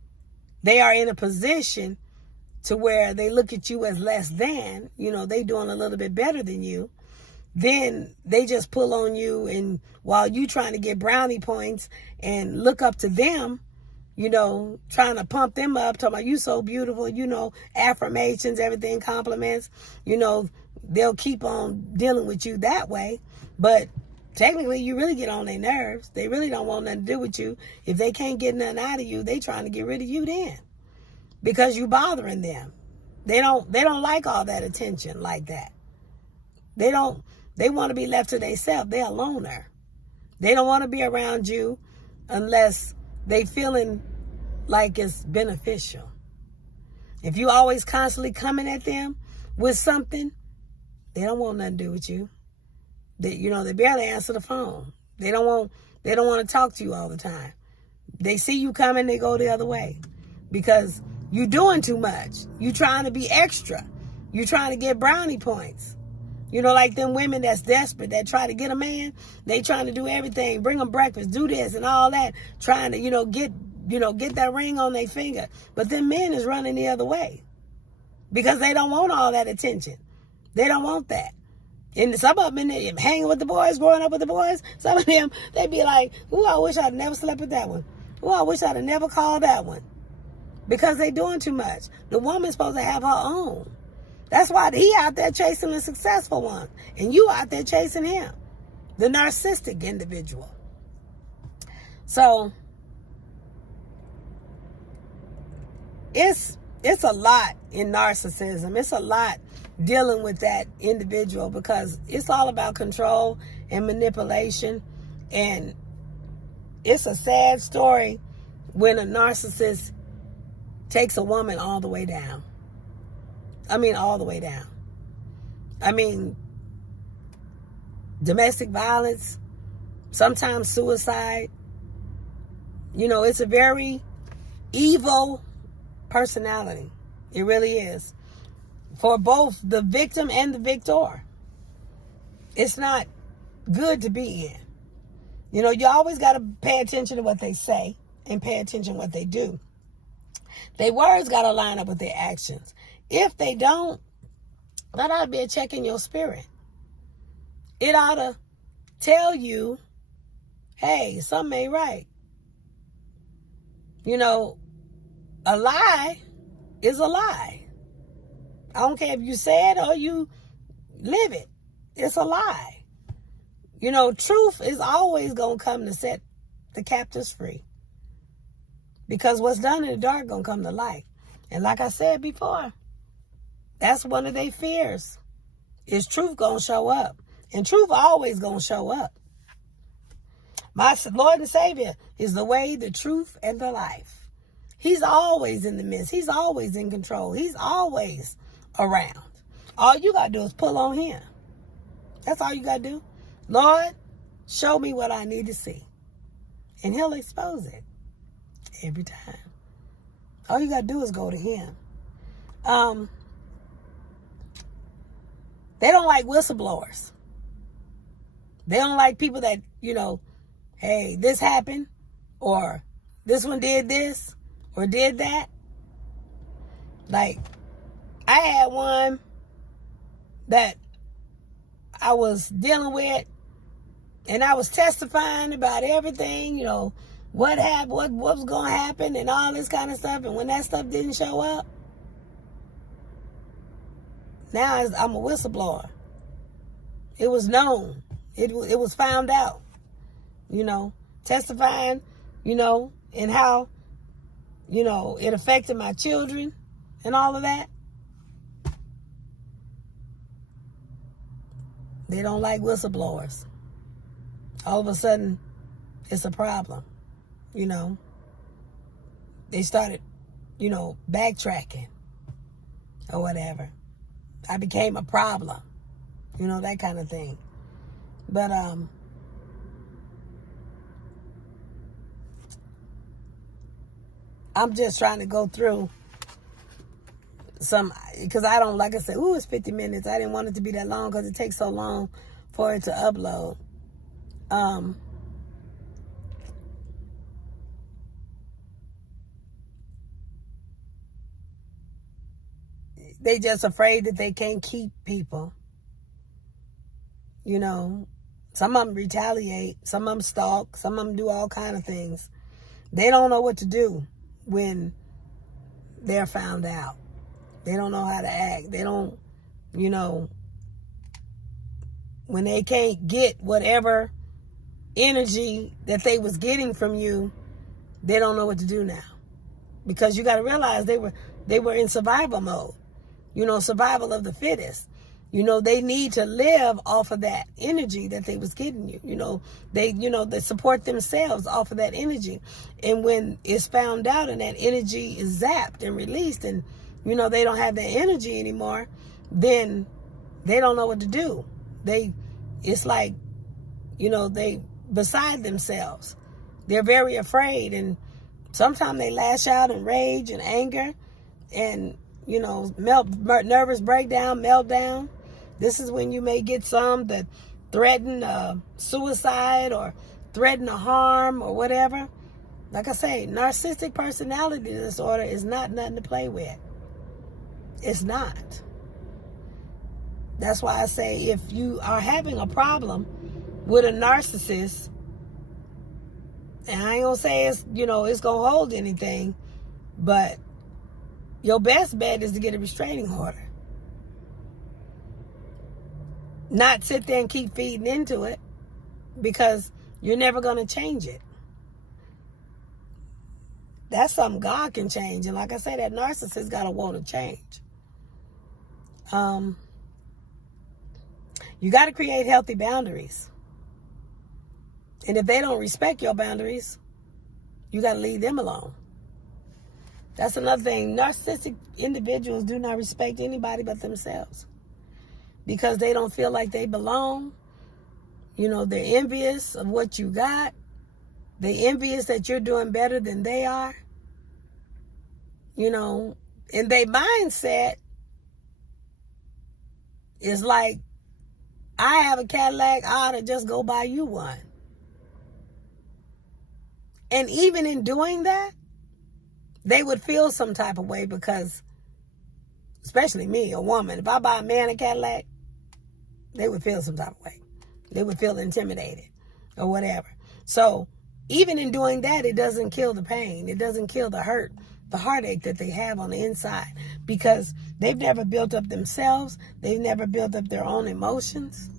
they are in a position to where they look at you as less than, they doing a little bit better than you, then they just pull on you, and while you trying to get brownie points and look up to them, trying to pump them up, talking about you so beautiful, affirmations, everything, compliments, they'll keep on dealing with you that way. But technically, you really get on their nerves. They really don't want nothing to do with you. If they can't get nothing out of you, they trying to get rid of you then, because you bothering them. They don't like all that attention like that. They want to be left to themselves. They're a loner. They don't want to be around you unless they feeling like it's beneficial. If you always constantly coming at them with something, they don't want nothing to do with you. They barely answer the phone. They don't want to talk to you all the time. They see you coming, they go the other way because you doing too much. You trying to be extra. You trying to get brownie points. Like them women that's desperate, that try to get a man, they trying to do everything, bring them breakfast, do this and all that, trying to, get that ring on their finger. But then men is running the other way because they don't want all that attention. They don't want that. And some of them, hanging with the boys, growing up with the boys, some of them, they be like, ooh, I wish I'd never slept with that one. Ooh, I wish I'd have never called that one. Because they doing too much. The woman's supposed to have her own. That's why he out there chasing the successful one. And you out there chasing him. The narcissistic individual. So, it's a lot in narcissism. It's a lot dealing with that individual because it's all about control and manipulation. And it's a sad story when a narcissist takes a woman all the way down. All the way down. Domestic violence, sometimes suicide. It's a very evil personality. It really is. For both the victim and the victor. It's not good to be in. You always got to pay attention to what they say and pay attention to what they do. Their words got to line up with their actions. If they don't, that ought to be a check in your spirit. It ought to tell you, hey, something ain't right. A lie is a lie. I don't care if you say it or you live it. It's a lie. Truth is always going to come to set the captives free. Because what's done in the dark going to come to light. And like I said before, that's one of their fears. Is truth going to show up. And truth always going to show up. My Lord and Savior is the way, the truth, and the life. He's always in the midst. He's always in control. He's always around. All you got to do is pull on him. That's all you got to do. Lord, show me what I need to see. And he'll expose it every time. All you got to do is go to him. They don't like whistleblowers. They don't like people that, hey, this happened, or this one did this, or did that. Like, I had one that I was dealing with, and I was testifying about everything, what happened, what was going to happen, and all this kind of stuff. And when that stuff didn't show up, now I'm a whistleblower. It was known. It was found out, testifying, and how, it affected my children and all of that. They don't like whistleblowers. All of a sudden, it's a problem, They started, backtracking or whatever. I became a problem, that kind of thing. But, I'm just trying to go through because I don't, like I said, it's 50 minutes. I didn't want it to be that long because it takes so long for it to upload. They just afraid that they can't keep people. Some of them retaliate, some of them stalk, some of them do all kind of things. They don't know what to do when they're found out. They don't know how to act. They don't, when they can't get whatever energy that they was getting from you, they don't know what to do now. Because you got to realize they were in survival mode. Survival of the fittest. They need to live off of that energy that they was getting you. They support themselves off of that energy. And when it's found out and that energy is zapped and released and, they don't have that energy anymore, then they don't know what to do. It's like, they beside themselves. They're very afraid, and sometimes they lash out in rage and anger and, nervous breakdown, meltdown. This is when you may get some that threaten suicide or threaten a harm or whatever. Like I say, narcissistic personality disorder is not nothing to play with. It's not. That's why I say if you are having a problem with a narcissist, and I ain't gonna say it's gonna hold anything, but your best bet is to get a restraining order. Not sit there and keep feeding into it, because you're never going to change it. That's something God can change. And like I said, that narcissist got to want to change. You got to create healthy boundaries. And if they don't respect your boundaries, you got to leave them alone. That's another thing. Narcissistic individuals do not respect anybody but themselves, because they don't feel like they belong. They're envious of what you got. They're envious that you're doing better than they are. And their mindset is like, I have a Cadillac, I ought to just go buy you one. And even in doing that, they would feel some type of way, because, especially me, a woman, if I buy a man a Cadillac, they would feel some type of way. They would feel intimidated or whatever. So even in doing that, it doesn't kill the pain. It doesn't kill the hurt, the heartache that they have on the inside, because they've never built up themselves. They've never built up their own emotions.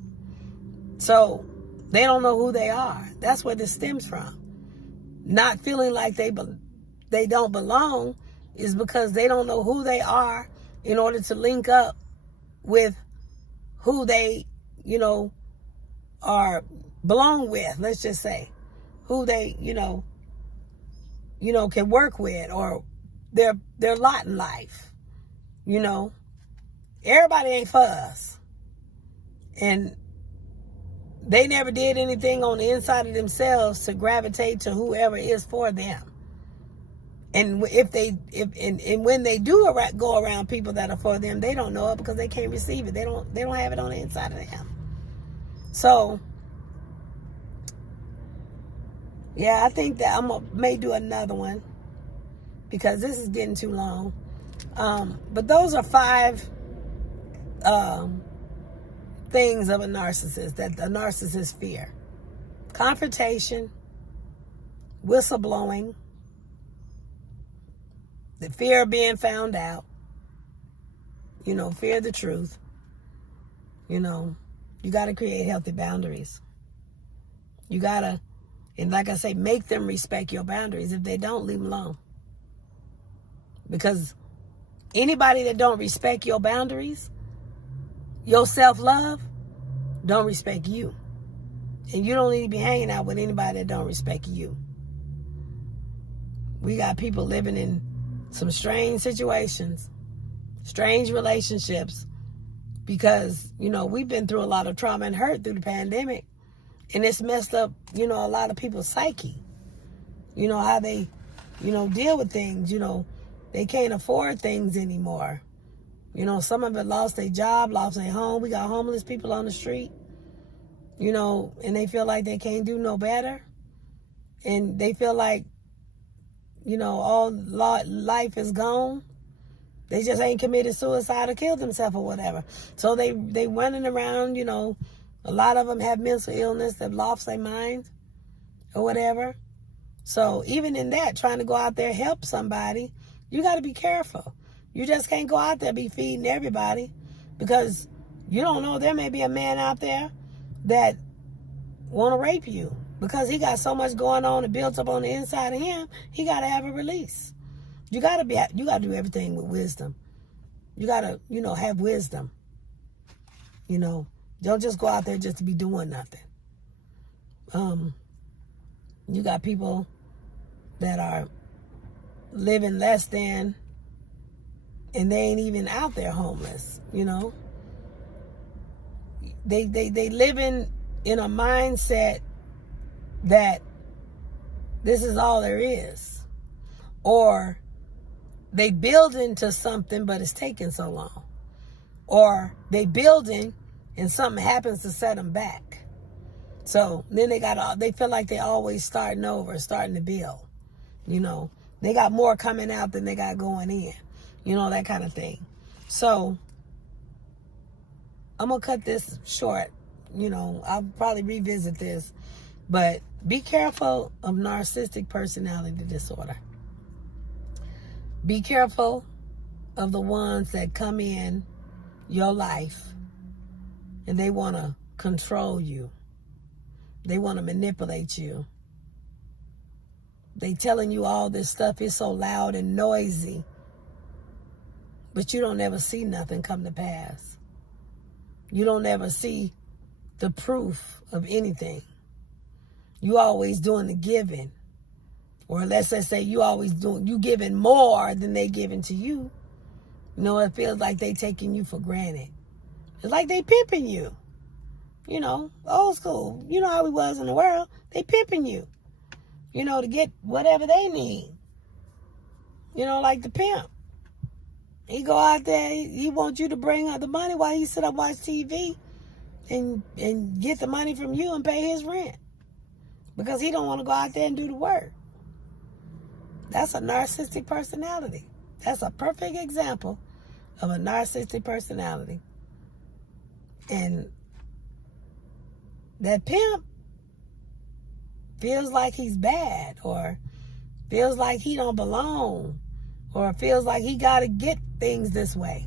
So they don't know who they are. That's where this stems from. Not feeling like they don't belong is because they don't know who they are in order to link up with who they, are belong with, let's just say. Who they, can work with, or their lot in life. Everybody ain't for us. And they never did anything on the inside of themselves to gravitate to whoever is for them. And when they do go around people that are for them, they don't know it because they can't receive it. They don't have it on the inside of them. So, yeah, I think that may do another one because this is getting too long. But those are 5 things of a narcissist that a narcissist fear: confrontation, whistleblowing, the fear of being found out, fear of the truth. You got to create healthy boundaries. You got to, and like I say, make them respect your boundaries. If they don't, leave them alone. Because anybody that don't respect your boundaries, your self-love, don't respect you. And you don't need to be hanging out with anybody that don't respect you. We got people living in some strange situations, strange relationships, because, we've been through a lot of trauma and hurt through the pandemic. And it's messed up, a lot of people's psyche. How they, deal with things. They can't afford things anymore. Some of it lost their job, lost their home. We got homeless people on the street, and they feel like they can't do no better. And they feel like, all life is gone. They just ain't committed suicide or killed themselves or whatever. So they running around, a lot of them have mental illness, they've lost their mind or whatever. So even in that, trying to go out there and help somebody, you got to be careful. You just can't go out there and be feeding everybody, because you don't know, there may be a man out there that want to rape you because he got so much going on and built up on the inside of him. He got to have a release. You got to do everything with wisdom. You got to, have wisdom. Don't just go out there just to be doing nothing. You got people that are living less than, and they ain't even out there homeless, They living in a mindset that this is all there is. Or they build into something, but it's taking so long. Or they building and something happens to set them back. So then they feel like they always starting over, starting to build. They got more coming out than they got going in. That kind of thing. So I'm going to cut this short. I'll probably revisit this. But be careful of narcissistic personality disorder. Be careful of the ones that come in your life and they want to control you. They want to manipulate you. They telling you all this stuff is so loud and noisy, but you don't ever see nothing come to pass. You don't ever see the proof of anything. You always doing the giving. Or let's just say you giving more than they giving to you. It feels like they taking you for granted. It's like they pimping you. Old school. How we was in the world. They pimping you. To get whatever they need. Like the pimp. He go out there, he wants you to bring out the money while he sit up watch TV and get the money from you and pay his rent. Because he don't want to go out there and do the work. That's a narcissistic personality. That's a perfect example of a narcissistic personality. And that pimp feels like he's bad, or feels like he don't belong, or feels like he got to get things this way,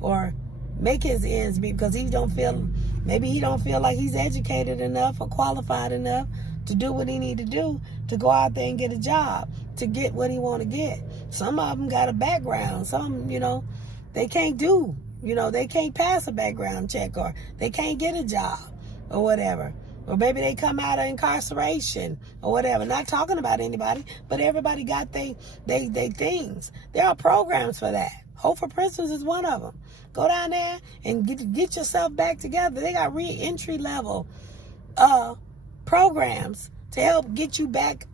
or make his ends meet because maybe he don't feel like he's educated enough or qualified enough to do what he need to do to go out there and get a job, to get what he want to get. Some of them got a background. Some, they can't do, they can't pass a background check, or they can't get a job or whatever. Or maybe they come out of incarceration or whatever. Not talking about anybody, but everybody got they things. There are programs for that. Hope for Prisoners is one of them. Go down there and get yourself back together. They got re-entry level programs to help get you back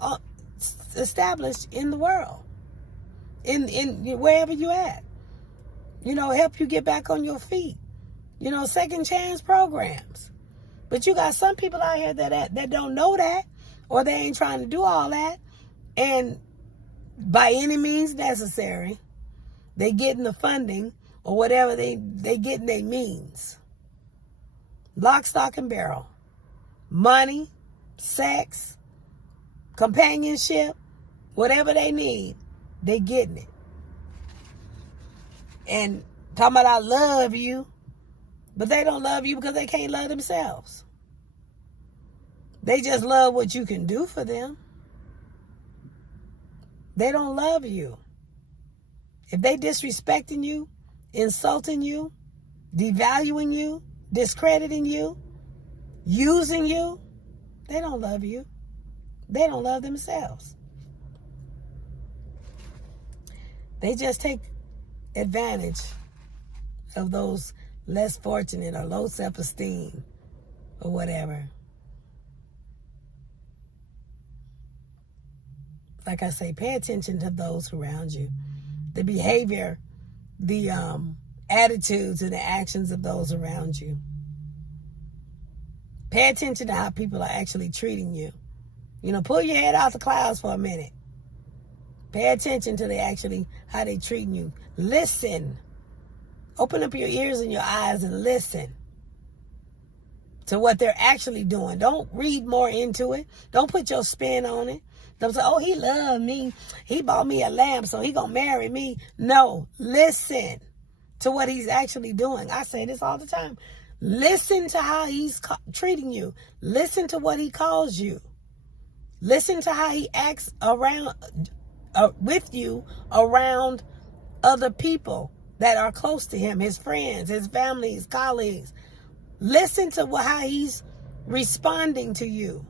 established in the world. in wherever you at. Help you get back on your feet. Second chance programs. But you got some people out here that don't know that, or they ain't trying to do all that. And by any means necessary, they getting the funding or whatever they getting their means. Lock, stock, and barrel. Money, sex, companionship, whatever they need, they getting it. And talking about I love you, but they don't love you because they can't love themselves. They just love what you can do for them. They don't love you. If they disrespecting you, insulting you, devaluing you, discrediting you, using you, they don't love you. They don't love themselves. They just take advantage of those less fortunate or low self-esteem or whatever. Like I say, pay attention to those around you. The behavior, the attitudes and the actions of those around you. Pay attention to how people are actually treating you. Pull your head out the clouds for a minute. Pay attention to how they treating you. Listen. Open up your ears and your eyes and listen to what they're actually doing. Don't read more into it. Don't put your spin on it. Don't say, oh, he loved me. He bought me a lamb, so he gonna marry me. No, listen to what he's actually doing. I say this all the time. Listen to how he's treating you. Listen to what he calls you. Listen to how he acts around with you around other people that are close to him, his friends, his family, his colleagues. Listen to how he's responding to you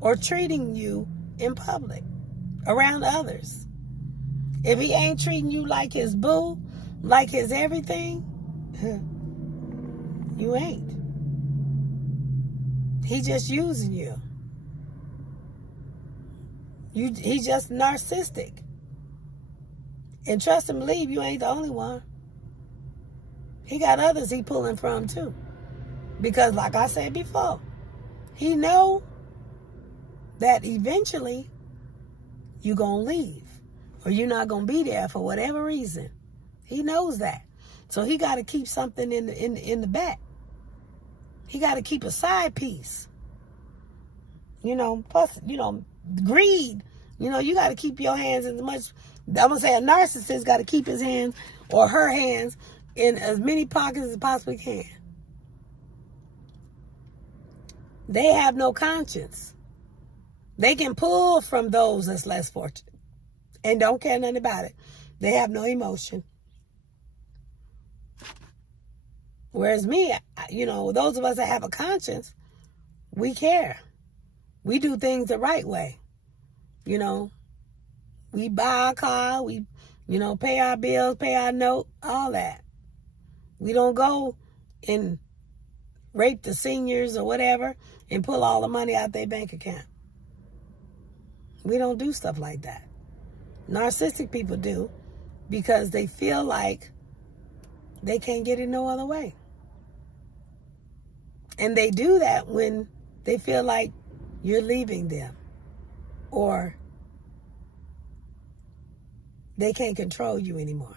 or treating you in public around others. If he ain't treating you like his boo, like his everything, you ain't. He just using you. He just narcissistic. And trust and believe, you ain't the only one. He got others he pulling from too. Because like I said before, he know that eventually you're going to leave. Or you're not going to be there for whatever reason. He knows that. So he got to keep something in the back. He got to keep a side piece. Plus, greed. You got to keep your hands as much. I'm going to say a narcissist got to keep his hands or her hands in as many pockets as possibly can. They have no conscience. They can pull from those that's less fortunate and don't care nothing about it. They have no emotion. Whereas me, those of us that have a conscience, we care. We do things the right way. We buy a car, we, pay our bills, pay our note, all that. We don't go and rape the seniors or whatever and pull all the money out their bank account. We don't do stuff like that. Narcissistic people do because they feel like they can't get it no other way. And they do that when they feel like you're leaving them or they can't control you anymore.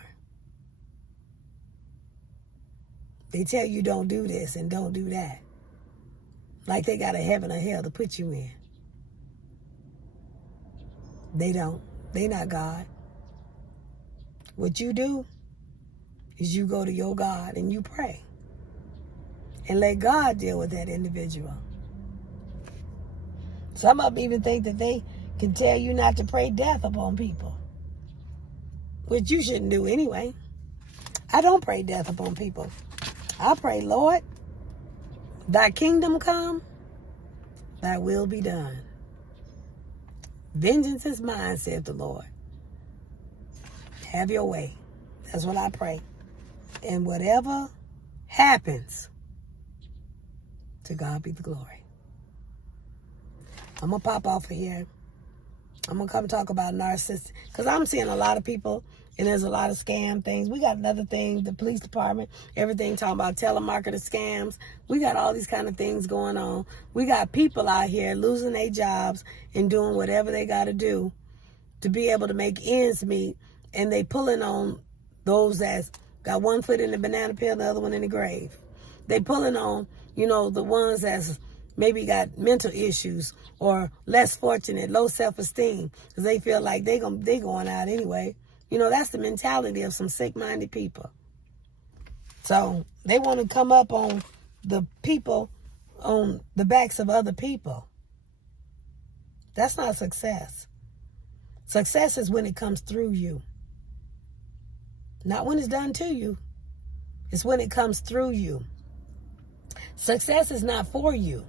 They tell you don't do this and don't do that. Like they got a heaven or hell to put you in. They don't. They not God. What you do is you go to your God and you pray. And let God deal with that individual. Some of them even think that they can tell you not to pray death upon people. Which you shouldn't do anyway. I don't pray death upon people. I pray, Lord, thy kingdom come, thy will be done. Vengeance is mine, saith the Lord. Have your way. That's what I pray. And whatever happens, to God be the glory. I'm going to pop off of here. I'm going to come talk about narcissists. Because I'm seeing a lot of people And there's a lot of scam things. We got another thing, the police department, everything talking about telemarketer scams. We got all these kind of things going on. We got people out here losing their jobs and doing whatever they got to do to be able to make ends meet. And they pulling on those that's got one foot in the banana peel, the other one in the grave. They pulling on, the ones that's maybe got mental issues or less fortunate, low self-esteem, because they feel like they going out anyway. That's the mentality of some sick-minded people. So they want to come up on the people, on the backs of other people. That's not success. Success is when it comes through you. Not when it's done to you. It's when it comes through you. Success is not for you.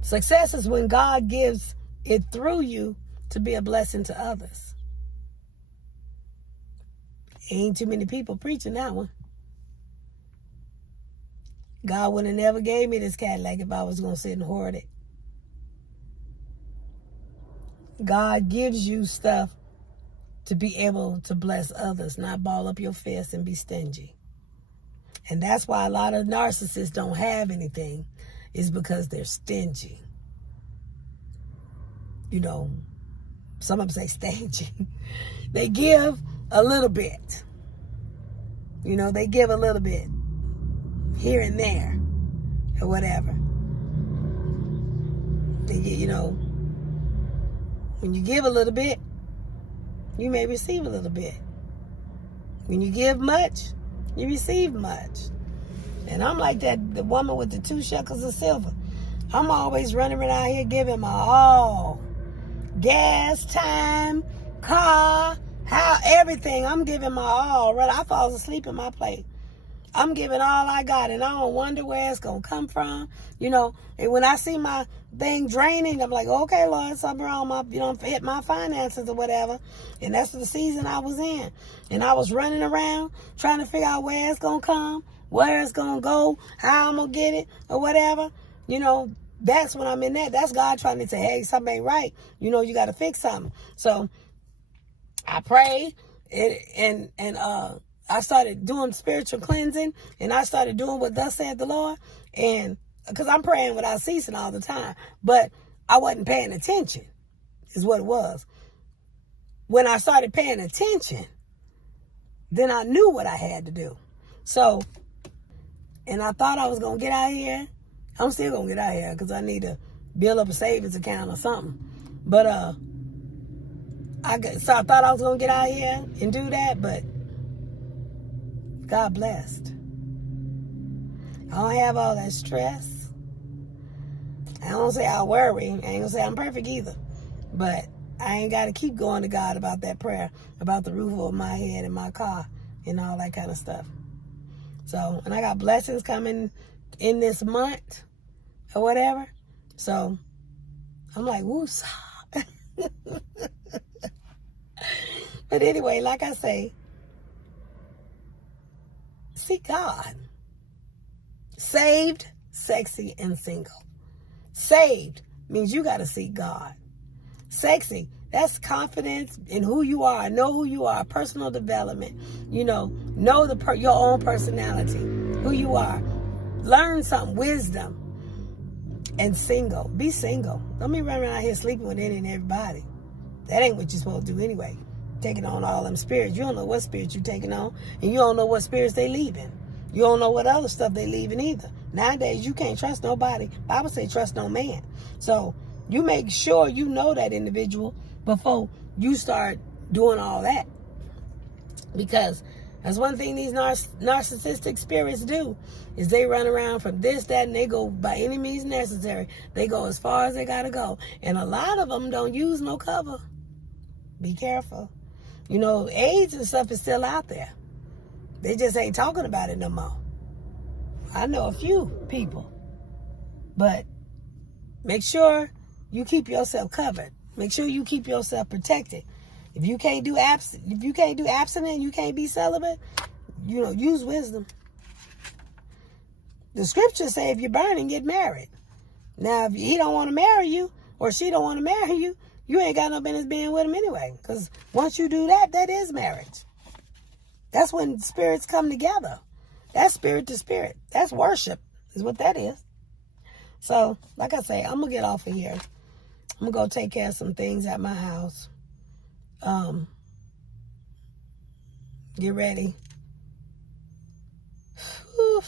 Success is when God gives it through you to be a blessing to others. Ain't too many people preaching that one. God would have never gave me this Cadillac if I was going to sit and hoard it. God gives you stuff to be able to bless others, not ball up your fist and be stingy. And that's why a lot of narcissists don't have anything, is because they're stingy. Some of them say stingy. They give a little bit. They give a little bit here and there or whatever. They get, when you give a little bit, you may receive a little bit. When you give much, you receive much. And I'm like the woman with the 2 shekels of silver. I'm always running around here giving my all. Gas, time, car, everything. I'm giving my all. I fall asleep in my plate. I'm giving all I got, and I don't wonder where it's going to come from. And when I see my thing draining, I'm like, okay, Lord, something wrong. Hit my finances or whatever. And that's the season I was in. And I was running around trying to figure out where it's going to come, where it's going to go, how I'm going to get it or whatever. That's when I'm in that. That's God trying to say, hey, something ain't right. You got to fix something. So I prayed and I started doing spiritual cleansing, and I started doing what thus said the Lord. And because I'm praying without ceasing all the time, but I wasn't paying attention is what it was. When I started paying attention, then I knew what I had to do. So, and I thought I was going to get out here. I'm still going to get out here because I need to build up a savings account or something. But I thought I was going to get out here and do that, but God blessed. I don't have all that stress. I don't say I worry. I ain't going to say I'm perfect either. But I ain't got to keep going to God about that prayer, about the roof over my head and my car and all that kind of stuff. So, and I got blessings coming in this month or whatever. So, I'm like, woosah. But anyway, like I say, seek God. Saved, sexy, and single. Saved means you got to seek God. Sexy, that's confidence in who you are. Know who you are. Personal development. Know your own personality. Who you are. Learn something. Wisdom. And single. Be single. Don't be running around here sleeping with any and everybody. That ain't what you're supposed to do anyway. Taking on all them spirits. You don't know what spirits you're taking on. And you don't know what spirits they leaving. You don't know what other stuff they leaving either. Nowadays, you can't trust nobody. Bible say trust no man. So, you make sure you know that individual before you start doing all that. Because that's one thing these narcissistic spirits do, is they run around from this, that, and they go by any means necessary. They go as far as they got to go. And a lot of them don't use no cover. Be careful. AIDS and stuff is still out there. They just ain't talking about it no more. I know a few people. But make sure you keep yourself covered. Make sure you keep yourself protected. If you can't do abstinent, you can't be celibate, use wisdom. The scriptures say if you're burning, get married. Now, if he don't want to marry you or she don't want to marry you, you ain't got no business being with them anyway. Because once you do that, that is marriage. That's when spirits come together. That's spirit to spirit. That's worship is what that is. So, like I say, I'm going to get off of here. I'm going to go take care of some things at my house. Get ready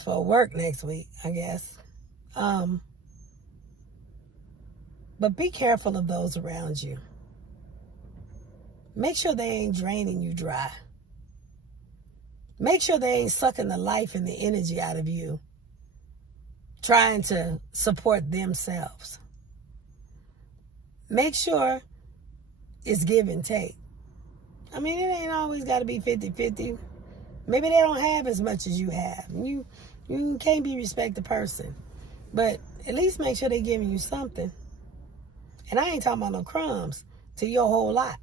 for work next week, I guess. But be careful of those around you. Make sure they ain't draining you dry. Make sure they ain't sucking the life and the energy out of you, trying to support themselves. Make sure it's give and take. I mean, it ain't always got to be 50-50. Maybe they don't have as much as you have. You can't be respect the person. But at least make sure they're giving you something. And I ain't talking about no crumbs to your whole lot.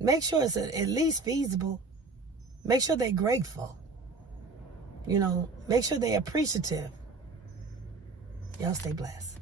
Make sure it's at least feasible. Make sure they're grateful. Make sure they're appreciative. Y'all stay blessed.